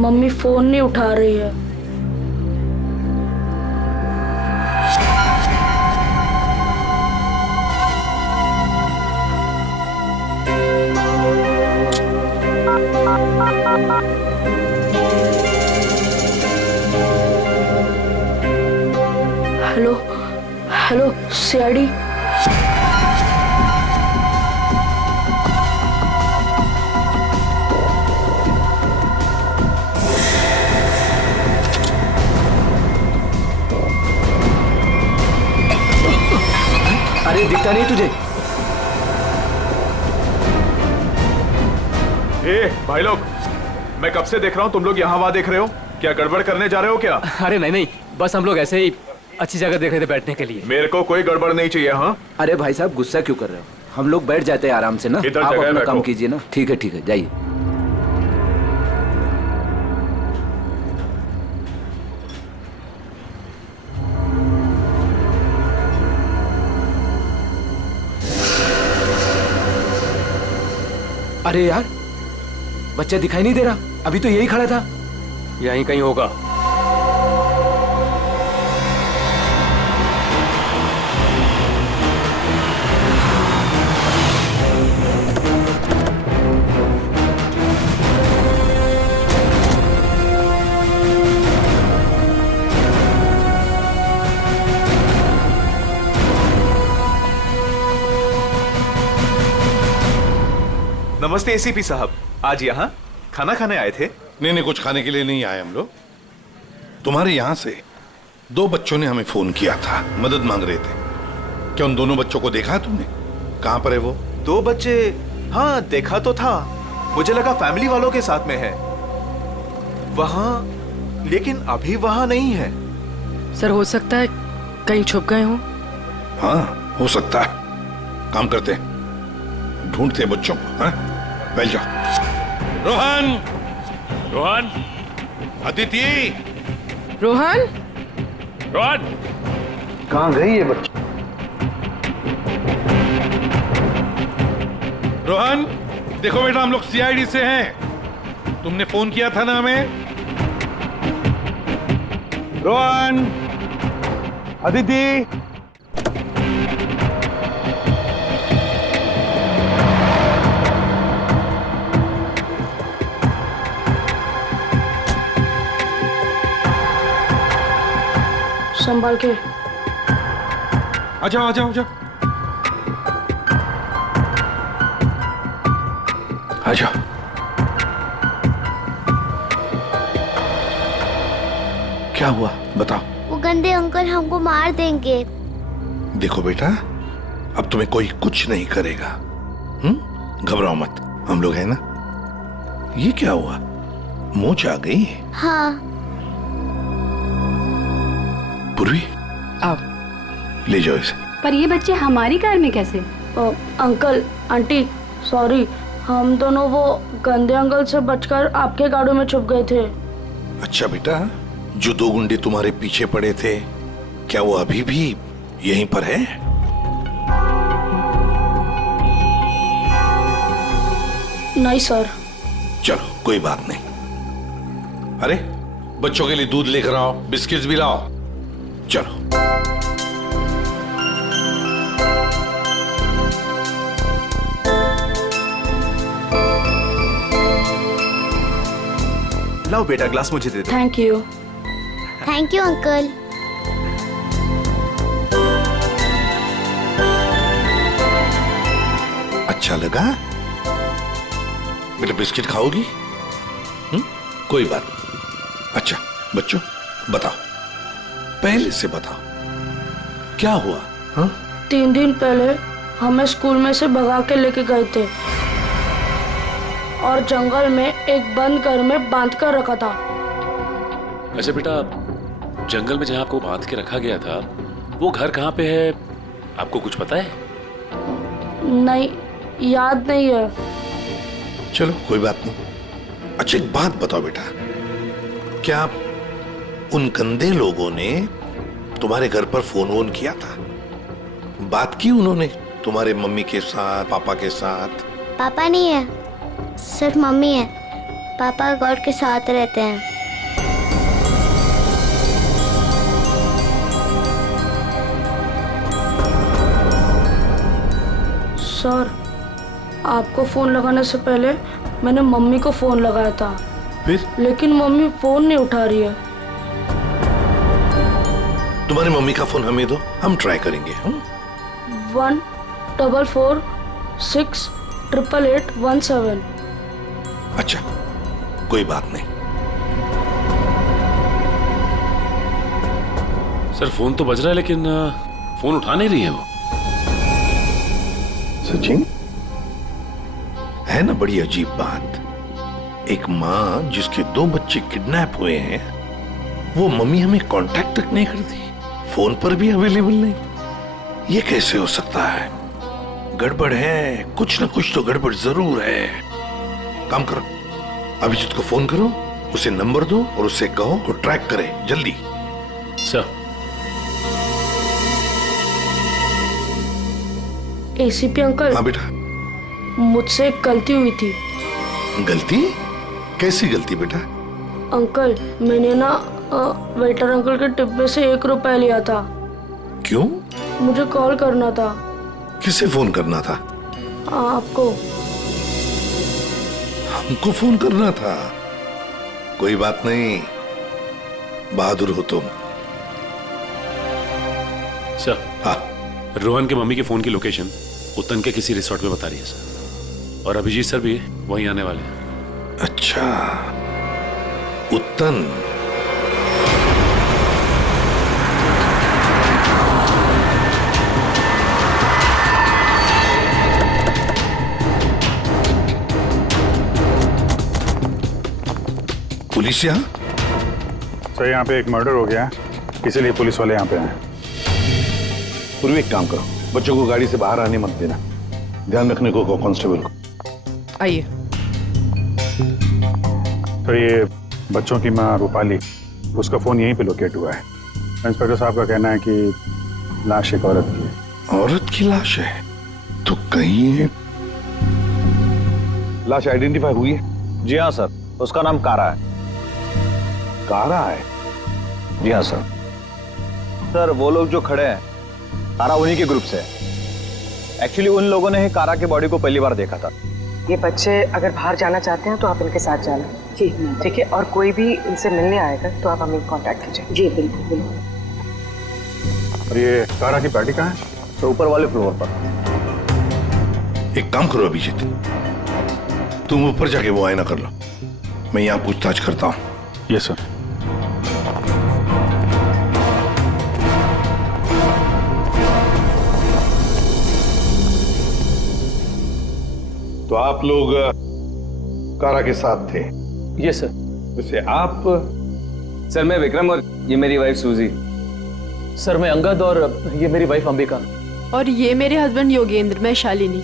मम्मी फोन नहीं उठा रही है। Hello hello CID. अरे दिखता नहीं तुझे? भाई लोग, मैं कब से देख रहा हूँ तुम लोग यहाँ वहाँ देख रहे हो। क्या गड़बड़ करने जा रहे हो क्या? अरे नहीं, बस हम लोग ऐसे ही अच्छी जगह देख रहे थे बैठने के लिए। मेरे को कोई गड़बड़ नहीं चाहिए। हाँ, अरे भाई साहब, गुस्सा क्यों कर रहे हो? हम लोग बैठ जाते हैं आराम से ना। इधर आप जगह अपना बैठो। काम कीजिए ना। ठीक है, जाइए। अरे यार, बच्चा दिखाई नहीं दे रहा। अभी तो यही खड़ा था। यहीं कहीं होगा। नमस्ते एसीपी साहब, आज यहाँ खाना खाने आए थे? नहीं, कुछ खाने के लिए नहीं आए हम लोग। तुम्हारे यहाँ से 2 बच्चों ने हमें फोन किया था, मदद मांग रहे थे। क्या उन दोनों बच्चों को देखा है तुमने? कहाँ पर है वो? 2 बच्चे? हाँ, देखा तो था। मुझे लगा फैमिली वालों के साथ में है वहाँ, लेकिन अभी वहाँ नहीं है। सर, हो सकता है कहीं छुप गए हों। हाँ, हो सकता है। काम करते हैं, ढूंढते हैं बच्चों को। हाँ, बैठ जाओ। रोहन, अदिति, रोहन, कहाँ गई ये बच्ची? रोहन, देखो बेटा, हम लोग सीआईडी से हैं। तुमने फोन किया था ना हमें? रोहन, अदिति, संभाल के। आ जाओ, आ जाओ, आ जाओ, आ जाओ। क्या हुआ बताओ? वो गंदे अंकल हमको मार देंगे। देखो बेटा, अब तुम्हें कोई कुछ नहीं करेगा। घबराओ मत, हम लोग हैं ना। ये क्या हुआ, मोच आ गई? हाँ। पूर्वी, आओ, ले जाओ इसे। पर ये बच्चे हमारी कार में कैसे? अंकल, आंटी, सॉरी, हम दोनों वो गंदे अंकल से बचकर आपके गाड़ियों में छुप गए थे। अच्छा बेटा, जो 2 गुंडे तुम्हारे पीछे पड़े थे, क्या वो अभी भी यहीं पर है? नहीं सर। चलो, कोई बात नहीं। अरे, बच्चों के लिए दूध लेकर आओ, बिस्किट्स भी लाओ। चलो। लाओ बेटा, ग्लास मुझे दे दो। Thank you. Thank you uncle. अच्छा लगा? बेटा बिस्किट खाओगी? कोई बात नहीं। अच्छा बच्चों, बताओ, पहले से बताओ, क्या हुआ? 3 दिन पहले हमें स्कूल में से भगा के लेके गए थे और जंगल में एक बंद घर में बांध कर रखा था। अच्छा बेटा, जंगल में जहाँ आपको बांध के रखा गया था, वो घर कहाँ पे है, आपको कुछ पता है? नहीं, याद नहीं है। चलो कोई बात नहीं। अच्छा एक बात बताओ बेटा, क्या उन गंदे लोगों ने तुम्हारे घर पर फोन वोन किया था? बात की उन्होंने तुम्हारे मम्मी के साथ, पापा के साथ? पापा नहीं है, सिर्फ मम्मी है। पापा गॉड के साथ रहते हैं। सर, आपको फोन लगाने से पहले मैंने मम्मी को फोन लगाया था। फिर? लेकिन मम्मी फोन नहीं उठा रही है। तुम्हारी मम्मी का फोन हमें दो, हम ट्राई करेंगे। 144688817। अच्छा, कोई बात नहीं। सर फोन तो बज रहा है, लेकिन फोन उठा नहीं रही है वो। सचिन, है ना बड़ी अजीब बात। एक माँ जिसके 2 बच्चे किडनैप हुए हैं, वो मम्मी हमें कांटेक्ट तक नहीं करती, फोन पर भी अवेलेबल नहीं। ये कैसे हो सकता है? गड़बड़ है, कुछ ना कुछ तो गड़बड़ जरूर है। काम करो, अभिजीत को फोन करो, उसे नंबर दो और उसे कहो वो ट्रैक करे जल्दी। सर। ACP uncle. हाँ बेटा। मुझसे एक गलती हुई थी। गलती? कैसी गलती बेटा? अंकल, मैंने ना वेटर अंकल के डिब्बे से 1 रुपया लिया था। क्यों? मुझे कॉल करना था। किसे फोन करना था? आपको। हमको फोन करना था? कोई बात नहीं, बहादुर हो तुम। सर। हाँ। रोहन के मम्मी के फोन की लोकेशन उत्तन के किसी रिसोर्ट में बता रही है सर। और अभिजीत सर भी वहीं आने वाले हैं। अच्छा, उत्तन। पुलिस यहाँ? सर यहाँ पे एक मर्डर हो गया है, इसीलिए पुलिस वाले यहाँ पे आए। पूर्वी एक काम करो, बच्चों को गाड़ी से बाहर आने मत देना, ध्यान रखने को कांस्टेबल को। आइए। तो ये बच्चों की माँ रूपाली, उसका फोन यहीं पे लोकेट हुआ है। इंस्पेक्टर साहब का कहना है कि लाश एक औरत की है। औरत की लाश है? तो कहीं लाश आइडेंटिफाई हुई है? जी हाँ सर, उसका नाम कारा है। कारा है? जी हाँ सर। सर वो लोग जो खड़े हैं, कारा उन्हीं के ग्रुप से है। एक्चुअली उन लोगों ने ही कारा के बॉडी को पहली बार देखा था। ये बच्चे अगर बाहर जाना चाहते हैं तो आप इनके साथ जाना। जी ठीक है, और कोई भी इनसे मिलने आएगा तो आप हमें कांटेक्ट कीजिए। जी बिल्कुल बिल्कुल। और ये कारा की पार्टी कहाँ है? तो ऊपर वाले फ्लोर पर। एक काम करो अभिजीत, तुम ऊपर जाके वो आईना कर लो, मैं यहाँ पूछताछ करता हूँ। Yes sir. तो आप लोग कारा के साथ थे? Yes sir. वैसे आप? सर मैं विक्रम और ये मेरी वाइफ सूजी। सर मैं अंगद और ये मेरी वाइफ अंबिका। और ये मेरे हस्बैंड योगेंद्र, मैं शालिनी।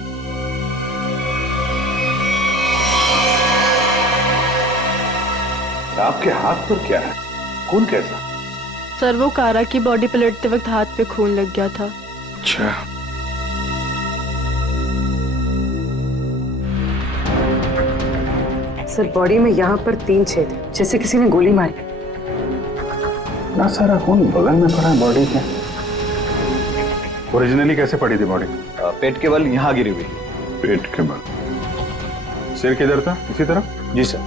आपके हाथ पर क्या है? खून कैसा? सर वो कारा की बॉडी पलटते वक्त हाथ पे खून लग गया था। अच्छा। सर बॉडी में यहाँ पर 3 छेद हैं, जैसे किसी ने गोली मारी। ना सारा खून बगल में पड़ा है बॉडी के। ओरिजिनली कैसे पड़ी थी बॉडी? पेट के बल यहाँ गिरी हुई। पेट के बल। सिर किधर था? इसी तरफ? जी सर।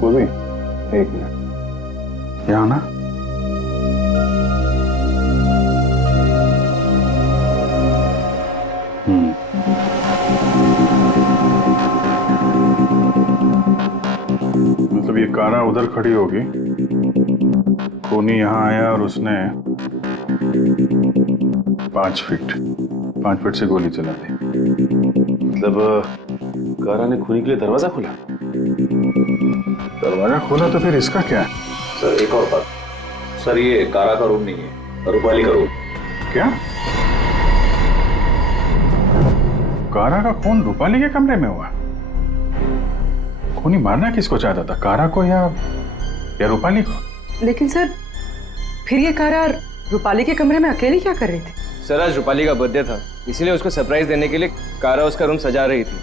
वो भी एक मिनट, यहाँ ना। मतलब ये कारा उधर खड़ी होगी, खूनी यहाँ आया और उसने 5 फीट से गोली चला दी। मतलब कारा ने खूनी के लिए दरवाजा खोला? दरवाजा खोला तो फिर इसका क्या है? सर एक और बात, सर ये कारा का रूम नहीं है, रूपाली का रूम। क्या? कारा का खून रूपाली के कमरे में हुआ? खूनी मारना किसको चाहता था, कारा को या रूपाली को? लेकिन सर फिर ये कारा रूपाली के कमरे में अकेली क्या कर रही थी? सर आज रूपाली का बर्थडे था, इसीलिए उसको सरप्राइज देने के लिए कारा उसका रूम सजा रही थी।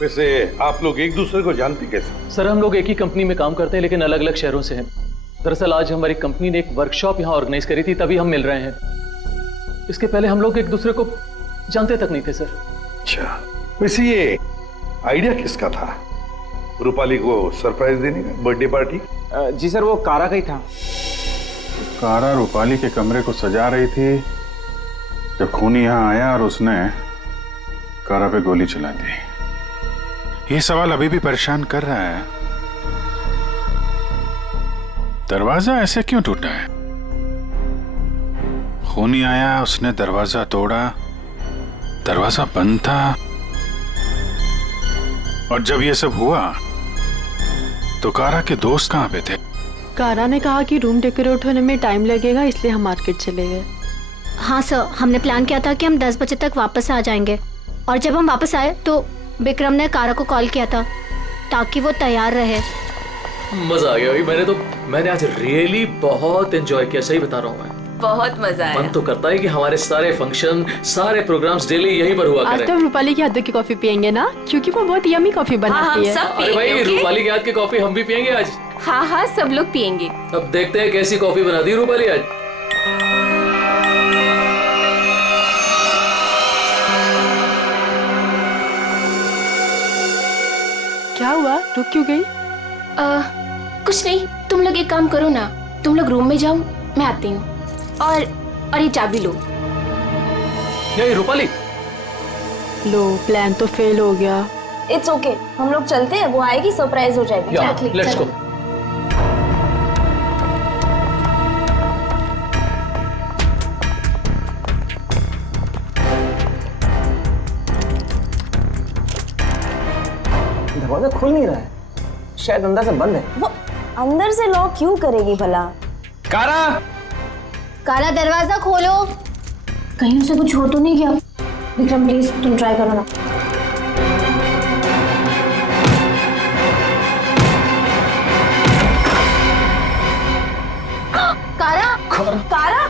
वैसे आप लोग एक दूसरे को जानते कैसे? सर हम लोग एक ही कंपनी में काम करते हैं लेकिन अलग अलग शहरों से हैं। दरअसल आज हमारी कंपनी ने एक वर्कशॉप यहाँ ऑर्गेनाइज करी थी, तभी हम मिल रहे हैं। इसके पहले हम लोग एक दूसरे को जानते तक नहीं थे सर। अच्छा, वैसे ये आइडिया किसका था, रूपाली को सरप्राइज देने का, बर्थडे पार्टी? जी सर वो कारा का ही था। कारा रूपाली के कमरे को सजा रही थी जब खूनी यहाँ आया और उसने कारा पे गोली चला दी। ये सवाल अभी भी परेशान कर रहा है, दरवाजा ऐसे क्यों टूटा है? खूनी आया, उसने दरवाजा तोड़ा, दरवाजा बंद था, और जब ये सब हुआ तो कारा के दोस्त कहाँ पे थे? कारा ने कहा कि रूम डेकोरेट होने में टाइम लगेगा, इसलिए हम मार्केट चले गए। हाँ सर, हमने प्लान किया था कि हम 10 बजे तक वापस आ जाएंगे, और जब हम वापस आए तो विक्रम ने कारा को कॉल किया था ताकि वो तैयार रहे। मजा आ गया भाई, मैंने आज रियली बहुत एंजॉय किया, सही बता रहा हूँ मैं। बहुत मजा आया। मन तो करता है कि हमारे सारे फंक्शन, सारे प्रोग्राम्स डेली यहीं पर हुआ आज करें। तो रूपाली के हाथों की कॉफी पियेंगे ना, क्योंकि वो बहुत यमी कॉफी बनाती है। अरे भाई रूपाली के हाथ की कॉफी हम भी पियेंगे आज। हाँ हाँ सब लोग पियेंगे। अब देखते हैं कैसी कॉफी बना दी रूपाली आज। क्या हुआ, रुक क्यों गई? कुछ नहीं, तुम लोग एक काम करो ना, तुम लोग रूम में जाओ, मैं आती हूँ। और और ये चाबी लो। ये रूपाली, लो प्लान तो फेल हो गया। इट्स ओके, हम लोग चलते हैं, वो आएगी सरप्राइज हो जाएगी। Let's go. दरवाजा खुल नहीं रहा है, शायद अंदर से बंद है। वो अंदर से लॉक क्यों करेगी भला? कारा, कारा दरवाजा खोलो। कहीं उसे कुछ हो तो नहीं गया? विक्रम प्लीज तुम ट्राई करो ना। कारा, कारा,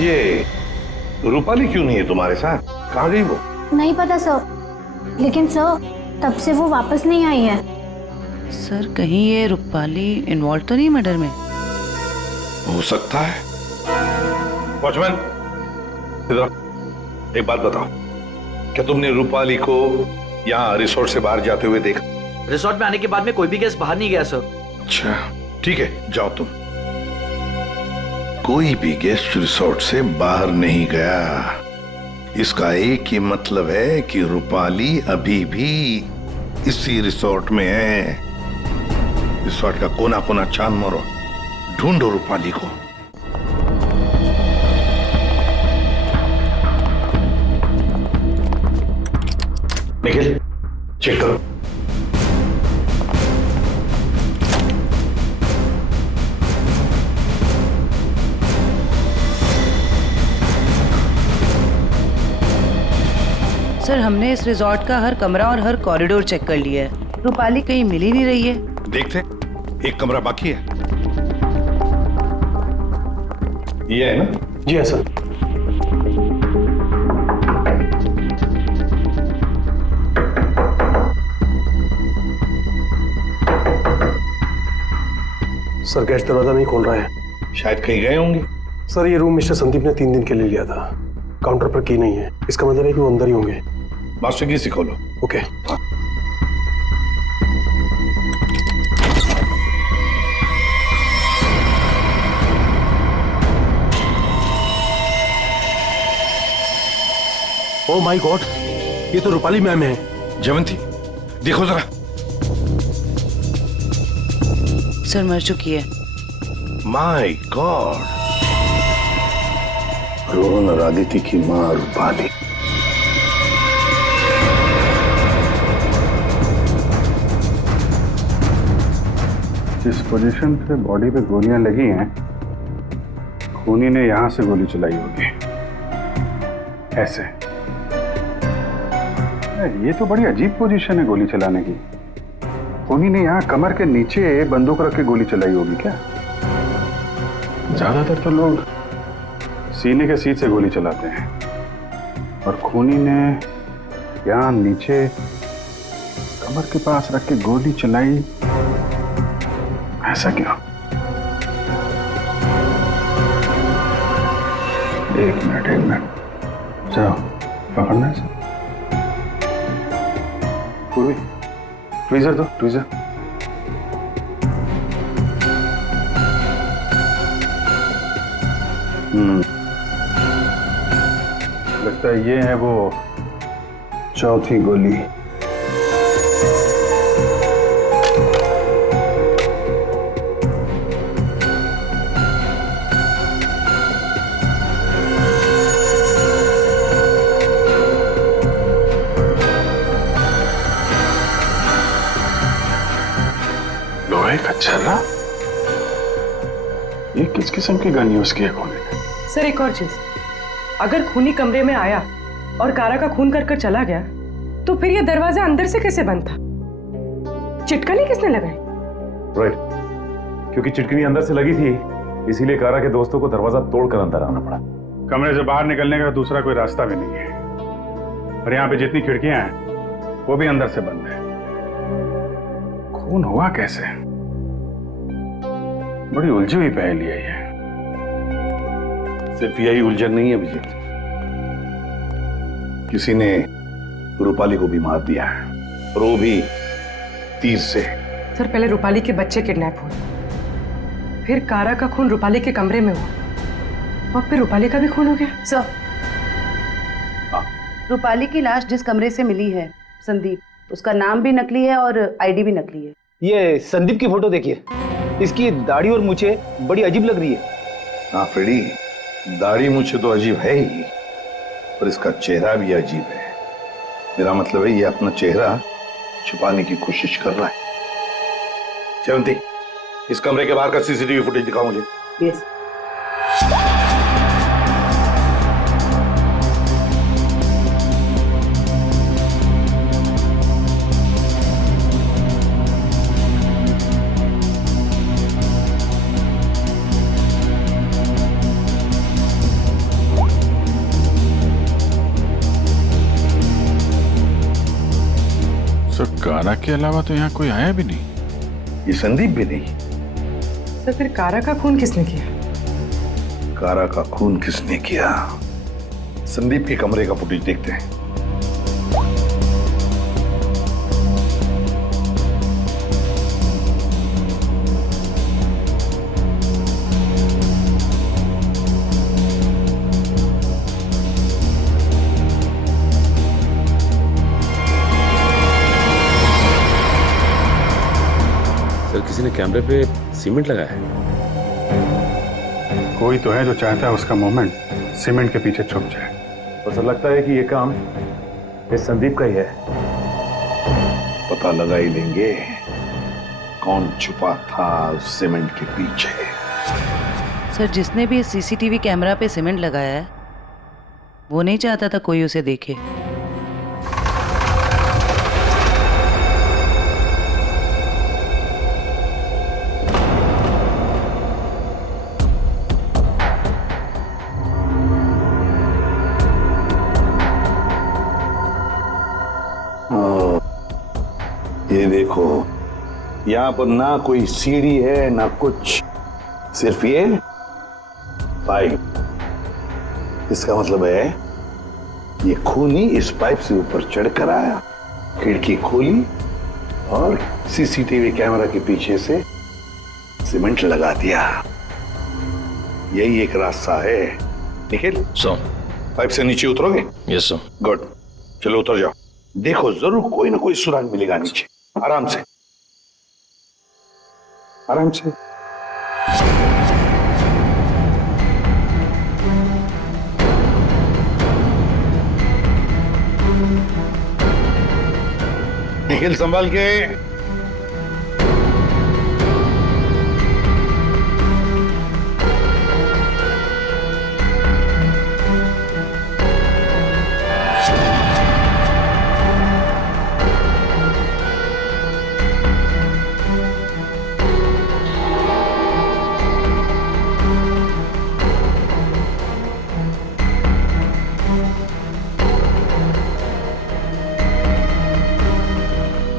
ये रूपाली क्यों नहीं है तुम्हारे साथ? कहाँ गई वो? नहीं पता सर, लेकिन सर तब से वो वापस नहीं आई है। सर कहीं ये रूपाली इन्वॉल्व तो नहीं मर्डर में? हो सकता है। वॉचमैन, इधर एक बात बताओ, क्या तुमने रूपाली को यहाँ रिसोर्ट से बाहर जाते हुए देखा? रिसोर्ट में आने के बाद में कोई भी गेस्ट बाहर नहीं गया सर। अच्छा ठीक है, जाओ तुम। कोई भी गेस्ट रिसोर्ट से बाहर नहीं गया, इसका एक ही मतलब है कि रूपाली अभी भी इसी रिसोर्ट में है। रिसोर्ट का कोना कोना छान मारो, ढूंढो रूपाली को। निखिल, चेक करो। सर हमने इस रिजॉर्ट का हर कमरा और हर कॉरिडोर चेक कर लिया है, रूपाली कहीं मिल ही नहीं रही है। देखते, एक कमरा बाकी है। ये है ना? जी हाँ सर। सर गेस्ट दरवाजा नहीं खोल रहा है। शायद कहीं गए होंगे। सर ये रूम मिस्टर संदीप ने 3 दिन के लिए लिया था, काउंटर पर की नहीं है, इसका मतलब है कि वो अंदर ही होंगे। मास्टर की सिखो लो। ओके। ओ माय गॉड, ये तो रूपाली मैम है। जयवंती देखो जरा। सर मर चुकी है। माय गॉड, रोहन और आदित्य की मां रूपाली। जिस पोजीशन पे बॉडी पे गोलियां लगी हैं, खूनी ने यहां से गोली चलाई होगी, ऐसे। ये तो बड़ी अजीब पोजीशन है गोली चलाने की। खूनी ने यहाँ कमर के नीचे बंदूक रख के गोली चलाई होगी क्या? ज्यादातर तो लोग सीने के सीट से गोली चलाते हैं, और खूनी ने यहाँ नीचे कमर के पास रख के गोली चलाई, ऐसा क्यों? एक मिनट जाओ, पकड़ना है। पूर्वी, ट्वीजर दो, ट्वीजर। लगता है ये है वो चौथी गोली। लोहे का छर्रा? ये किस किस्म की गन यूज की है खूनी ने? सर एक और चीज, अगर खूनी कमरे में आया और कारा का खून कर चला गया, तो फिर ये दरवाजा अंदर से कैसे बंद था? चिटकनी किसने लगाई? राइट, क्योंकि चिटकनी अंदर से लगी थी, इसीलिए कारा के दोस्तों को दरवाजा तोड़कर अंदर आना पड़ा। कमरे से बाहर निकलने का दूसरा कोई रास्ता भी नहीं है, और यहाँ पे जितनी खिड़कियां हैं वो भी अंदर से बंद है। खून हुआ कैसे? बड़ी उलझी हुई पहेली है ये। सिर्फ यही उलझन नहीं है विजय, किसी ने रूपाली को भी मार दिया है, और वो भी तीर से। सर पहले रूपाली के बच्चे किडनैप हुए, फिर कारा का खून रूपाली के कमरे में हुआ, और फिर रूपाली का भी खून हो गया। सर, रूपाली की लाश जिस कमरे से मिली है, संदीप, उसका नाम भी नकली है और आईडी भी नकली है। ये संदीप की फोटो देखिए, इसकी दाढ़ी और मूछें बड़ी अजीब लग रही है। हाँ फ्रेडी, दाढ़ी मुझे तो अजीब है ही, पर इसका चेहरा भी अजीब है। मेरा मतलब है ये अपना चेहरा छुपाने की कोशिश कर रहा है। जयंती, इस कमरे के बाहर का सीसीटीवी फुटेज दिखाओ मुझे। यस। सर कारा के अलावा तो यहाँ कोई आया भी नहीं। ये संदीप भी नहीं। सर फिर कारा का खून किसने किया? कारा का खून किसने किया? संदीप के कमरे का फुटेज देखते हैं। किसी ने कैमरे पे सीमेंट लगाया है। कोई तो है जो चाहता है उसका मूवमेंट सीमेंट के पीछे छुप जाए। तो ऐसा लगता है कि ये काम इस संदीप का ही है। पता लगा ही लेंगे कौन छुपा था उस सीमेंट के पीछे। सर, जिसने भी सीसीटीवी कैमरा पे सीमेंट लगाया है, वो नहीं चाहता था कोई उसे देखे। ये देखो, यहाँ पर ना कोई सीढ़ी है ना कुछ, सिर्फ ये पाइप। इसका मतलब है ये खूनी इस पाइप से ऊपर चढ़कर आया, खिड़की खोली और सीसीटीवी कैमरा के पीछे से सीमेंट लगा दिया। यही एक रास्ता है। निखिल, पाइप से नीचे उतरोगे? Yes sir. गुड, चलो उतर जाओ। देखो जरूर कोई ना कोई सुराग मिलेगा नीचे। आराम से, आराम से। निखिल संभाल के।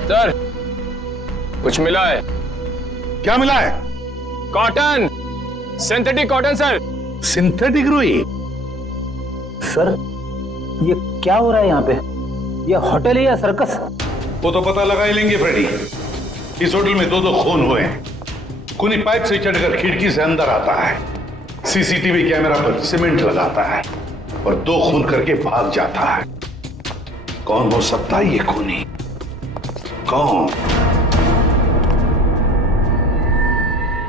सर, कुछ मिला है। क्या मिला है? Cotton, synthetic cotton sir. Synthetic रुई? सर, ये क्या हो रहा है यहाँ पे? ये होटल है या सर्कस? वो तो पता लगा ही लेंगे फ्रेडी। इस होटल में दो खून हुए हैं। खूनी पाइप से चढ़कर खिड़की से अंदर आता है, सीसीटीवी कैमरा पर सीमेंट लगाता है और 2 खून करके भाग जाता है। कौन हो सकता है ये खूनी? कौन?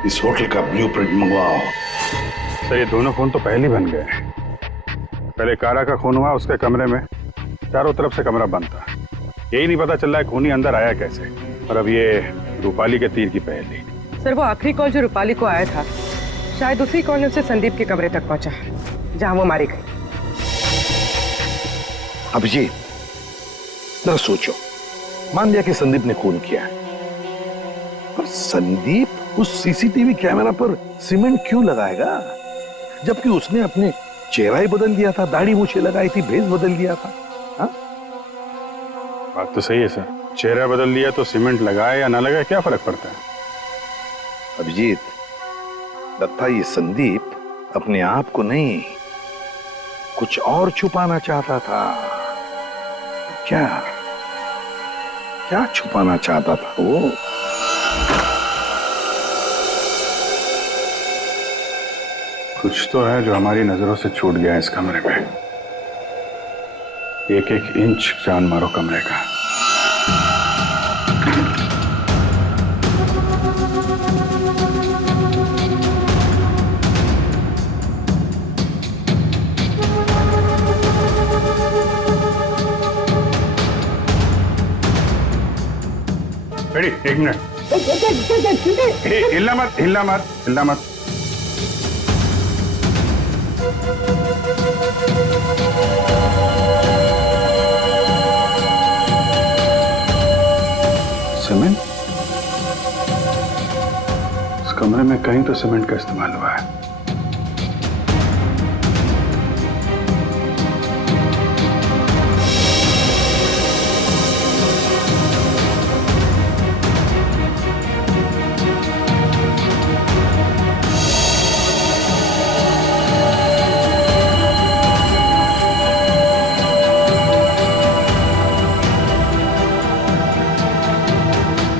इस होटल का ब्लूप्रिंट मंगवाओ। सर, ये दोनों खून तो पहले ही बन गए। पहले कारा का खून हुआ, उसके कमरे में चारों तरफ से कमरा बंद था। यही नहीं पता चल रहा है खूनी अंदर आया कैसे। और अब ये रूपाली के तीर की पहेली। सर वो आखिरी कॉल जो रूपाली को आया था, शायद उसी कॉल ने उसे संदीप के कमरे तक पहुंचा जहां वो मारी गई। अभिजीत, जरा सोचो, मान लिया कि संदीप ने खून किया है, पर संदीप उस सीसीटीवी कैमरा पर सीमेंट क्यों लगाएगा, जबकि उसने अपने चेहरा ही बदल दिया था, दाढ़ी मूछें लगाई थी, भेस बदल दिया था। हा? बात तो सही है सर, चेहरा बदल दिया तो सीमेंट लगाए या ना लगाए क्या फर्क पड़ता है? अभिजीत, लगता ये संदीप अपने आप को नहीं, कुछ और छुपाना चाहता था। क्या क्या छुपाना चाहता था वो? कुछ तो है जो हमारी नजरों से छूट गया इस कमरे में। एक एक इंच जान मारो कमरे का। Ready, 1 minute. हिलना मत, हिलना मत, हिलना मत। सीमेंट? इस कमरे में कहीं तो सीमेंट का इस्तेमाल हुआ है।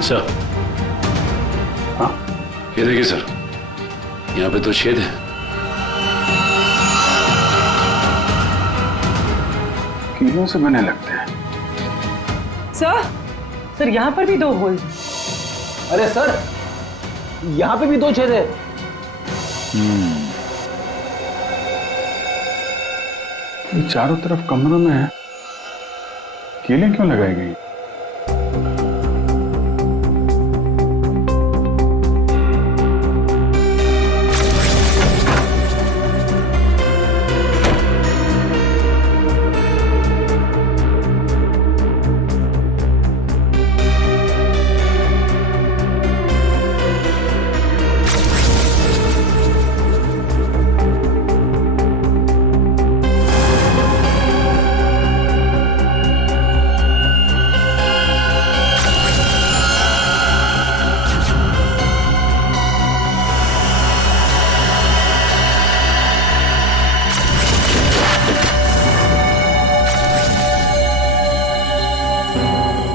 सर, हाँ, ये देखिए सर, यहाँ पे 2 छेद हैं। कीलों से बने लगते हैं। सर यहाँ पर भी 2 होल। अरे सर, यहाँ पे भी 2 छेद है। ये चारों तरफ कमरों में है, कीलें क्यों लगाई गई?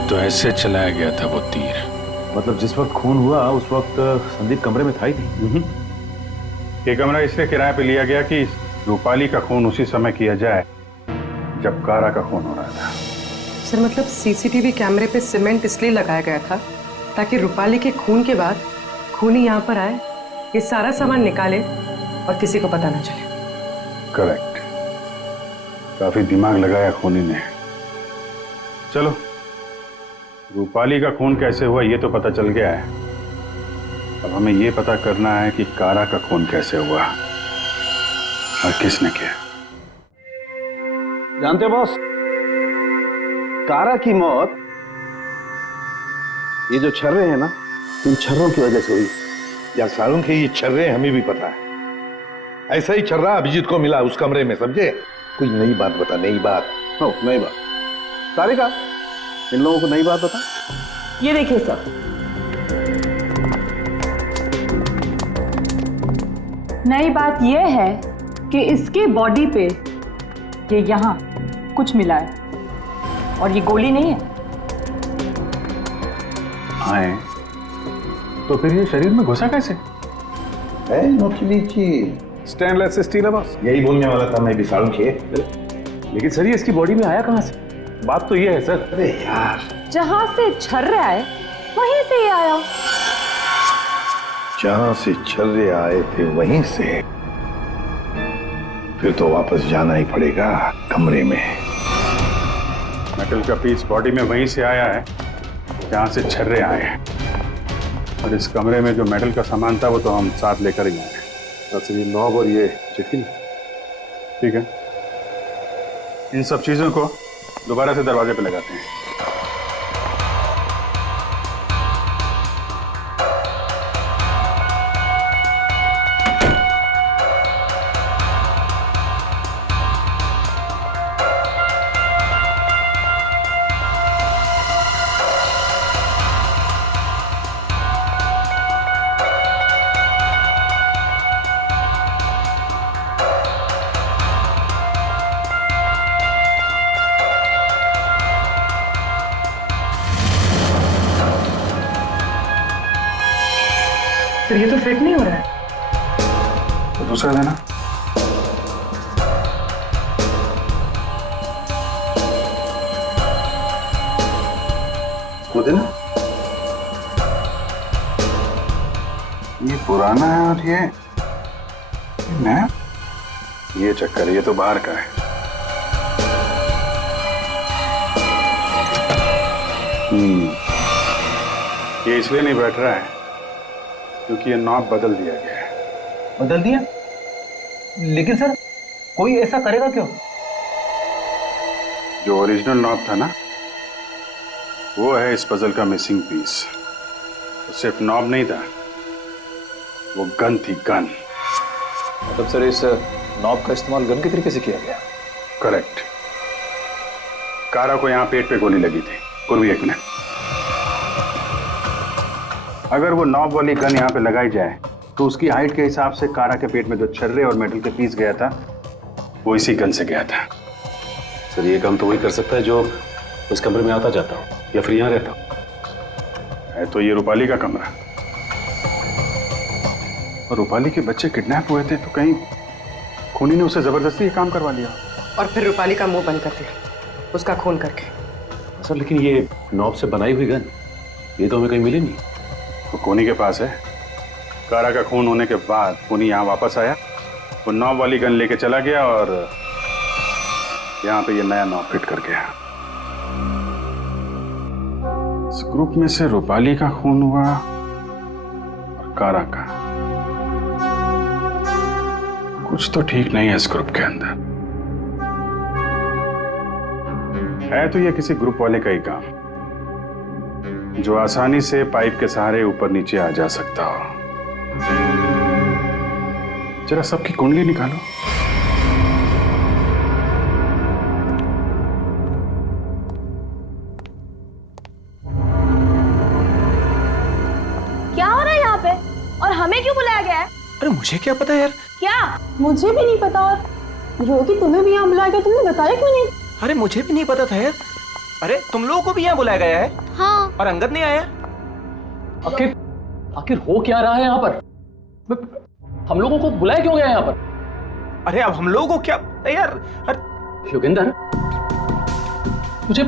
तो ऐसे चलाया गया था वो तीर। मतलब जिस वक्त खून हुआ उस वक्त संदीप कमरे में था ही नहीं। ये कमरा इसलिए किराए पे लिया गया कि रूपाली का खून उसी समय किया जाए जब कारा का खून हो रहा था। सर मतलब सीसीटीवी कैमरे पे सीमेंट इसलिए लगाया गया था ताकि रूपाली के खून के बाद खूनी यहाँ पर आए, ये सारा सामान निकाले और किसी को पता ना चले। करेक्ट, काफी दिमाग लगाया खूनी ने। चलो, रूपाली का खून कैसे हुआ ये तो पता चल गया है। अब हमें ये पता करना है कि कारा का खून कैसे हुआ और किसने किया। जानते हो बॉस, कारा की मौत ये जो छर्रे हैं ना, इन छर्रों की वजह से हुई। यार सारुण के ये छर्रे हमें भी पता है। ऐसा ही छर्रा अभिजीत को मिला उस कमरे में, समझे? कोई नई बात बता, नई बात। नई बात। तारिका, इन लोगों को नई बात बता। ये देखिए सर, नई बात यह है कि इसकी बॉडी पे ये यहाँ कुछ मिला है और ये गोली नहीं है। आए तो फिर ये शरीर में घुसा कैसे? है नोटली चीज, स्टेनलेस स्टील है बॉस। यही बोलने वाला था मैं भी सारुण के। लेकिन सर ये इसकी बॉडी में आया कहां से? बात तो ये है सर। अरे यार, जहां से छर्रे आए वहीं से ही आया। जहां से छर्रे आए थे वहीं से, फिर तो वापस जाना ही पड़ेगा कमरे में। मेटल का पीस बॉडी में वहीं से आया है जहां से छर्रे आए हैं, और इस कमरे में जो मेटल का सामान था वो तो हम साथ लेकर ही आए हैं। अच्छा, ये नॉब और ये चिटकी। ठीक है, इन सब चीजों को दोबारा से दरवाजे पे लगाते हैं। सर ये तो फिट नहीं हो रहा है। तो दूसरा देना। वो देना। ये पुराना है और ये नया। ये चक्कर, ये तो बाहर का है। ये इसलिए नहीं बैठ रहा है क्योंकि ये नॉब बदल दिया गया है। बदल दिया? लेकिन सर कोई ऐसा करेगा क्यों? जो ओरिजिनल नॉब था ना, वो है इस पजल का मिसिंग पीस। तो सिर्फ नॉब नहीं था, वो गन थी, गन। मतलब सर इस नॉब का इस्तेमाल गन के तरीके से किया गया? करेक्ट। कारा को यहाँ पेट पे गोली लगी थी। पूर्वी, एक मिनट। अगर वो नॉब वाली गन यहाँ पे लगाई जाए तो उसकी हाइट के हिसाब से कारा के पेट में जो छर्रे और मेटल के पीस गया था वो इसी गन से गया था। सर ये काम तो वही कर सकता है जो उस कमरे में आता जाता हो या फिर यहाँ रहता हो। है तो ये रूपाली का कमरा, और रूपाली के बच्चे किडनैप हुए थे तो कहीं खूनी ने उसे जबरदस्ती ये काम करवा लिया और फिर रूपाली का मुंह बंद कर दिया उसका खून करके। सर लेकिन ये नॉब से बनाई हुई गन ये तो हमें कहीं मिली नहीं। वो खूनी के पास है। कारा का खून होने के बाद खूनी यहाँ वापस आया, वो नॉब वाली गन लेके चला गया और यहाँ पे ये नया नॉब फिट कर गया। इस ग्रुप में से रूपाली का खून हुआ और कारा का। कुछ तो ठीक नहीं है इस ग्रुप के अंदर। है तो ये किसी ग्रुप वाले का ही काम जो आसानी से पाइप के सहारे ऊपर नीचे आ जा सकता हो। जरा सबकी कुंडली निकालो। क्या हो रहा है यहाँ पे और हमें क्यों बुलाया गया है? अरे मुझे क्या पता यार। क्या? मुझे भी नहीं पता। और योगी तुम्हें भी यहाँ बुलाया गया, तुमने बताया क्यों नहीं? अरे मुझे भी नहीं पता था यार। अरे तुम लोगों को भी यहाँ बुलाया गया है? हाँ। और अंगद नहीं आया? आखिर हो क्या रहा है यहाँ पर? हम लोगों को बुलाया क्यों गया यहाँ पर? अरे अब हम लोगों को क्या यार? योगेंद्र मुझे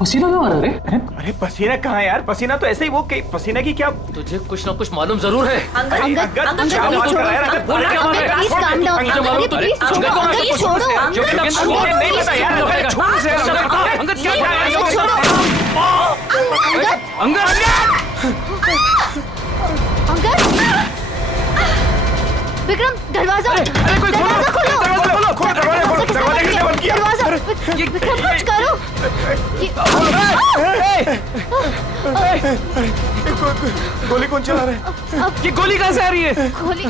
पसीना क्यों आ रहा है? अरे पसीना कहाँ यार? पसीना तो ऐसे ही वो पसीना की क्या? तुझे कुछ ना कुछ मालूम जरूर है। विक्रम दरवाजा विक्रम कुछ करो। गोली कौन चला रहा है? ये गोली कहाँ से आ रही है? गोली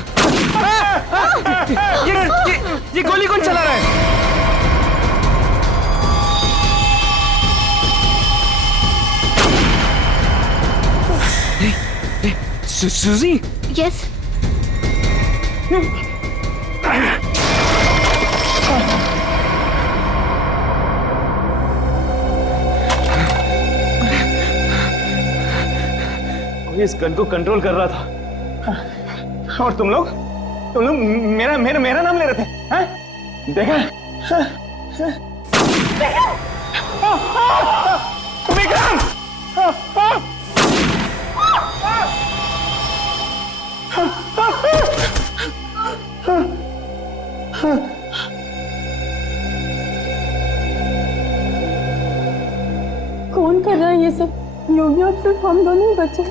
ये गोली कौन चला रहा है? सूजी? यस। इस गन को कंट्रोल कर रहा था और तुम लोग मेरा नाम ले रहे थे। हाँ? देखा? विक्रम! कौन कर रहा है ये सब? योगी अब सिर्फ हम दोनों ही बचे।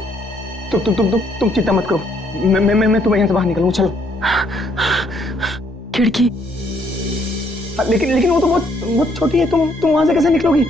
तुम चिंता मत करो। मैं तुम्हें यहाँ से बाहर निकलूंगा। चलो। खिड़की। लेकिन वो तो बहुत छोटी है। तुम वहां से कैसे निकलोगी?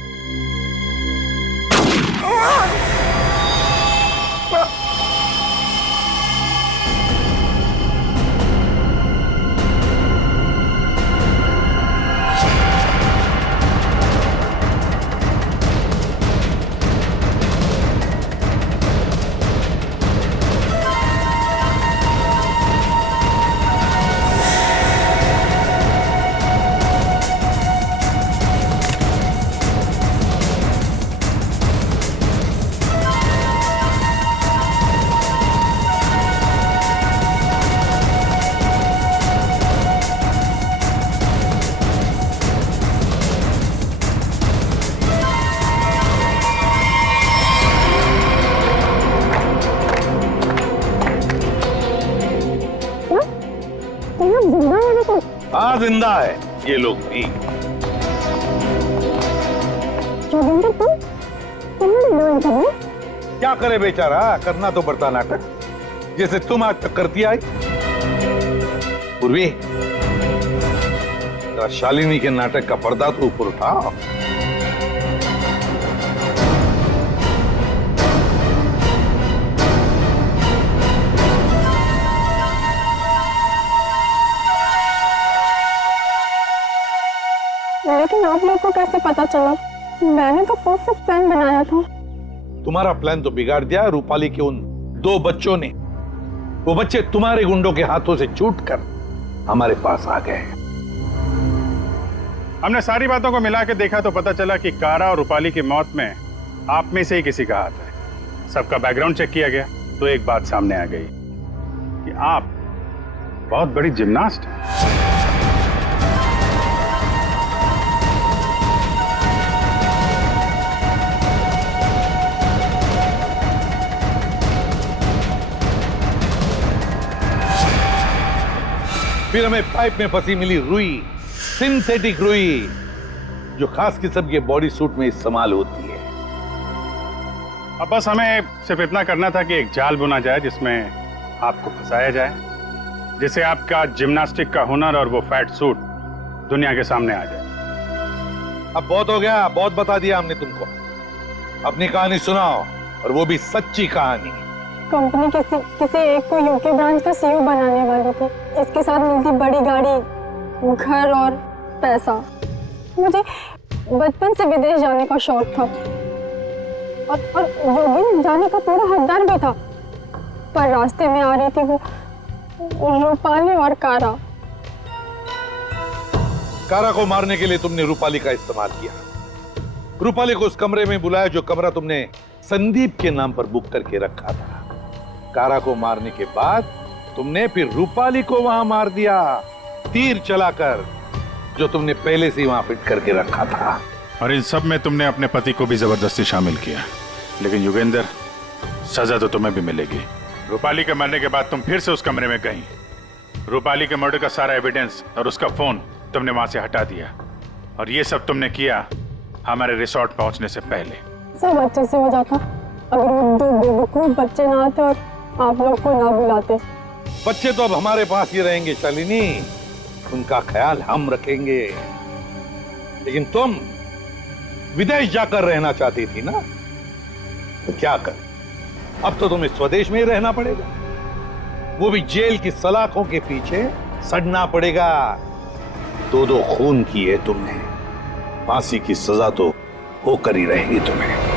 जिंदा है ये लोग भी। क्या करे बेचारा, करना तो पड़ता नाटक, जैसे तुम आज तक करती आई। पूर्वी, शालिनी के नाटक का पर्दा तो ऊपर उठाओ। लेकिन आप लोग को कैसे पता चला? मैंने तो परफेक्ट प्लान बनाया था। तुम्हारा प्लान तो बिगाड़ दिया रूपाली के उन 2 बच्चों ने। वो बच्चे तुम्हारे गुंडों के हाथों से छूटकर हमारे पास आ गए। हमने सारी बातों को मिला के देखा तो पता चला कि कारा और रूपाली की मौत में आप में से ही किसी का हाथ है। सबका बैकग्राउंड चेक किया गया तो एक बात सामने आ गई कि आप बहुत बड़ी जिम्नास्ट हैं। फिर हमें पाइप में फंसी मिली रुई, सिंथेटिक रुई, जो खास किस्म के बॉडी सूट में इस्तेमाल होती है। अब बस हमें सिर्फ इतना करना था कि एक जाल बुना जाए जिसमें आपको फंसाया जाए, जिससे आपका जिम्नास्टिक का हुनर और वो फैट सूट दुनिया के सामने आ जाए। अब बहुत हो गया, बहुत बता दिया हमने तुमको। अपनी कहानी सुनाओ, और वो भी सच्ची कहानी। कंपनी किसी एक को यूके ब्रांच का सीईओ बनाने वाली थी। इसके साथ मिलती बड़ी गाड़ी, घर और पैसा। मुझे बचपन से विदेश जाने का शौक था और योगिन जाने का पूरा हकदार भी था, पर रास्ते में आ रही थी वो रूपाली और कारा। कारा को मारने के लिए तुमने रूपाली का इस्तेमाल किया। रूपाली को उस कमरे में बुलाया जो कमरा तुमने संदीप के नाम पर बुक करके रखा था। कारा को मारने के बाद तुमने फिर रूपाली को वहां मार दिया, तीर चलाकर, जो तुमने पहले से वहां फिट करके रखा था। और इन सब में तुमने अपने पति को भी जबरदस्ती शामिल किया। लेकिन योगेंद्र, सजा तो तुम्हें भी मिलेगी। रूपाली के मरने के बाद तुम फिर से उस कमरे में गई। रूपाली के मर्डर का सारा एविडेंस और उसका फोन तुमने वहां से हटा दिया, और ये सब तुमने किया हमारे रिसोर्ट पहुंचने से पहले। सब अच्छे से हो जाता अगर वो 2 बेवकूफ बच्चे ना आते और आप लोग को ना बुलाते। बच्चे तो अब हमारे पास ही रहेंगे शालिनी, उनका ख्याल हम रखेंगे। लेकिन तुम विदेश जाकर रहना चाहती थी ना, तो क्या कर, अब तो तुम्हें स्वदेश में ही रहना पड़ेगा, वो भी जेल की सलाखों के पीछे सड़ना पड़ेगा। 2 खून किए तुमने, फांसी की सजा तो होकर ही रहेगी तुम्हें।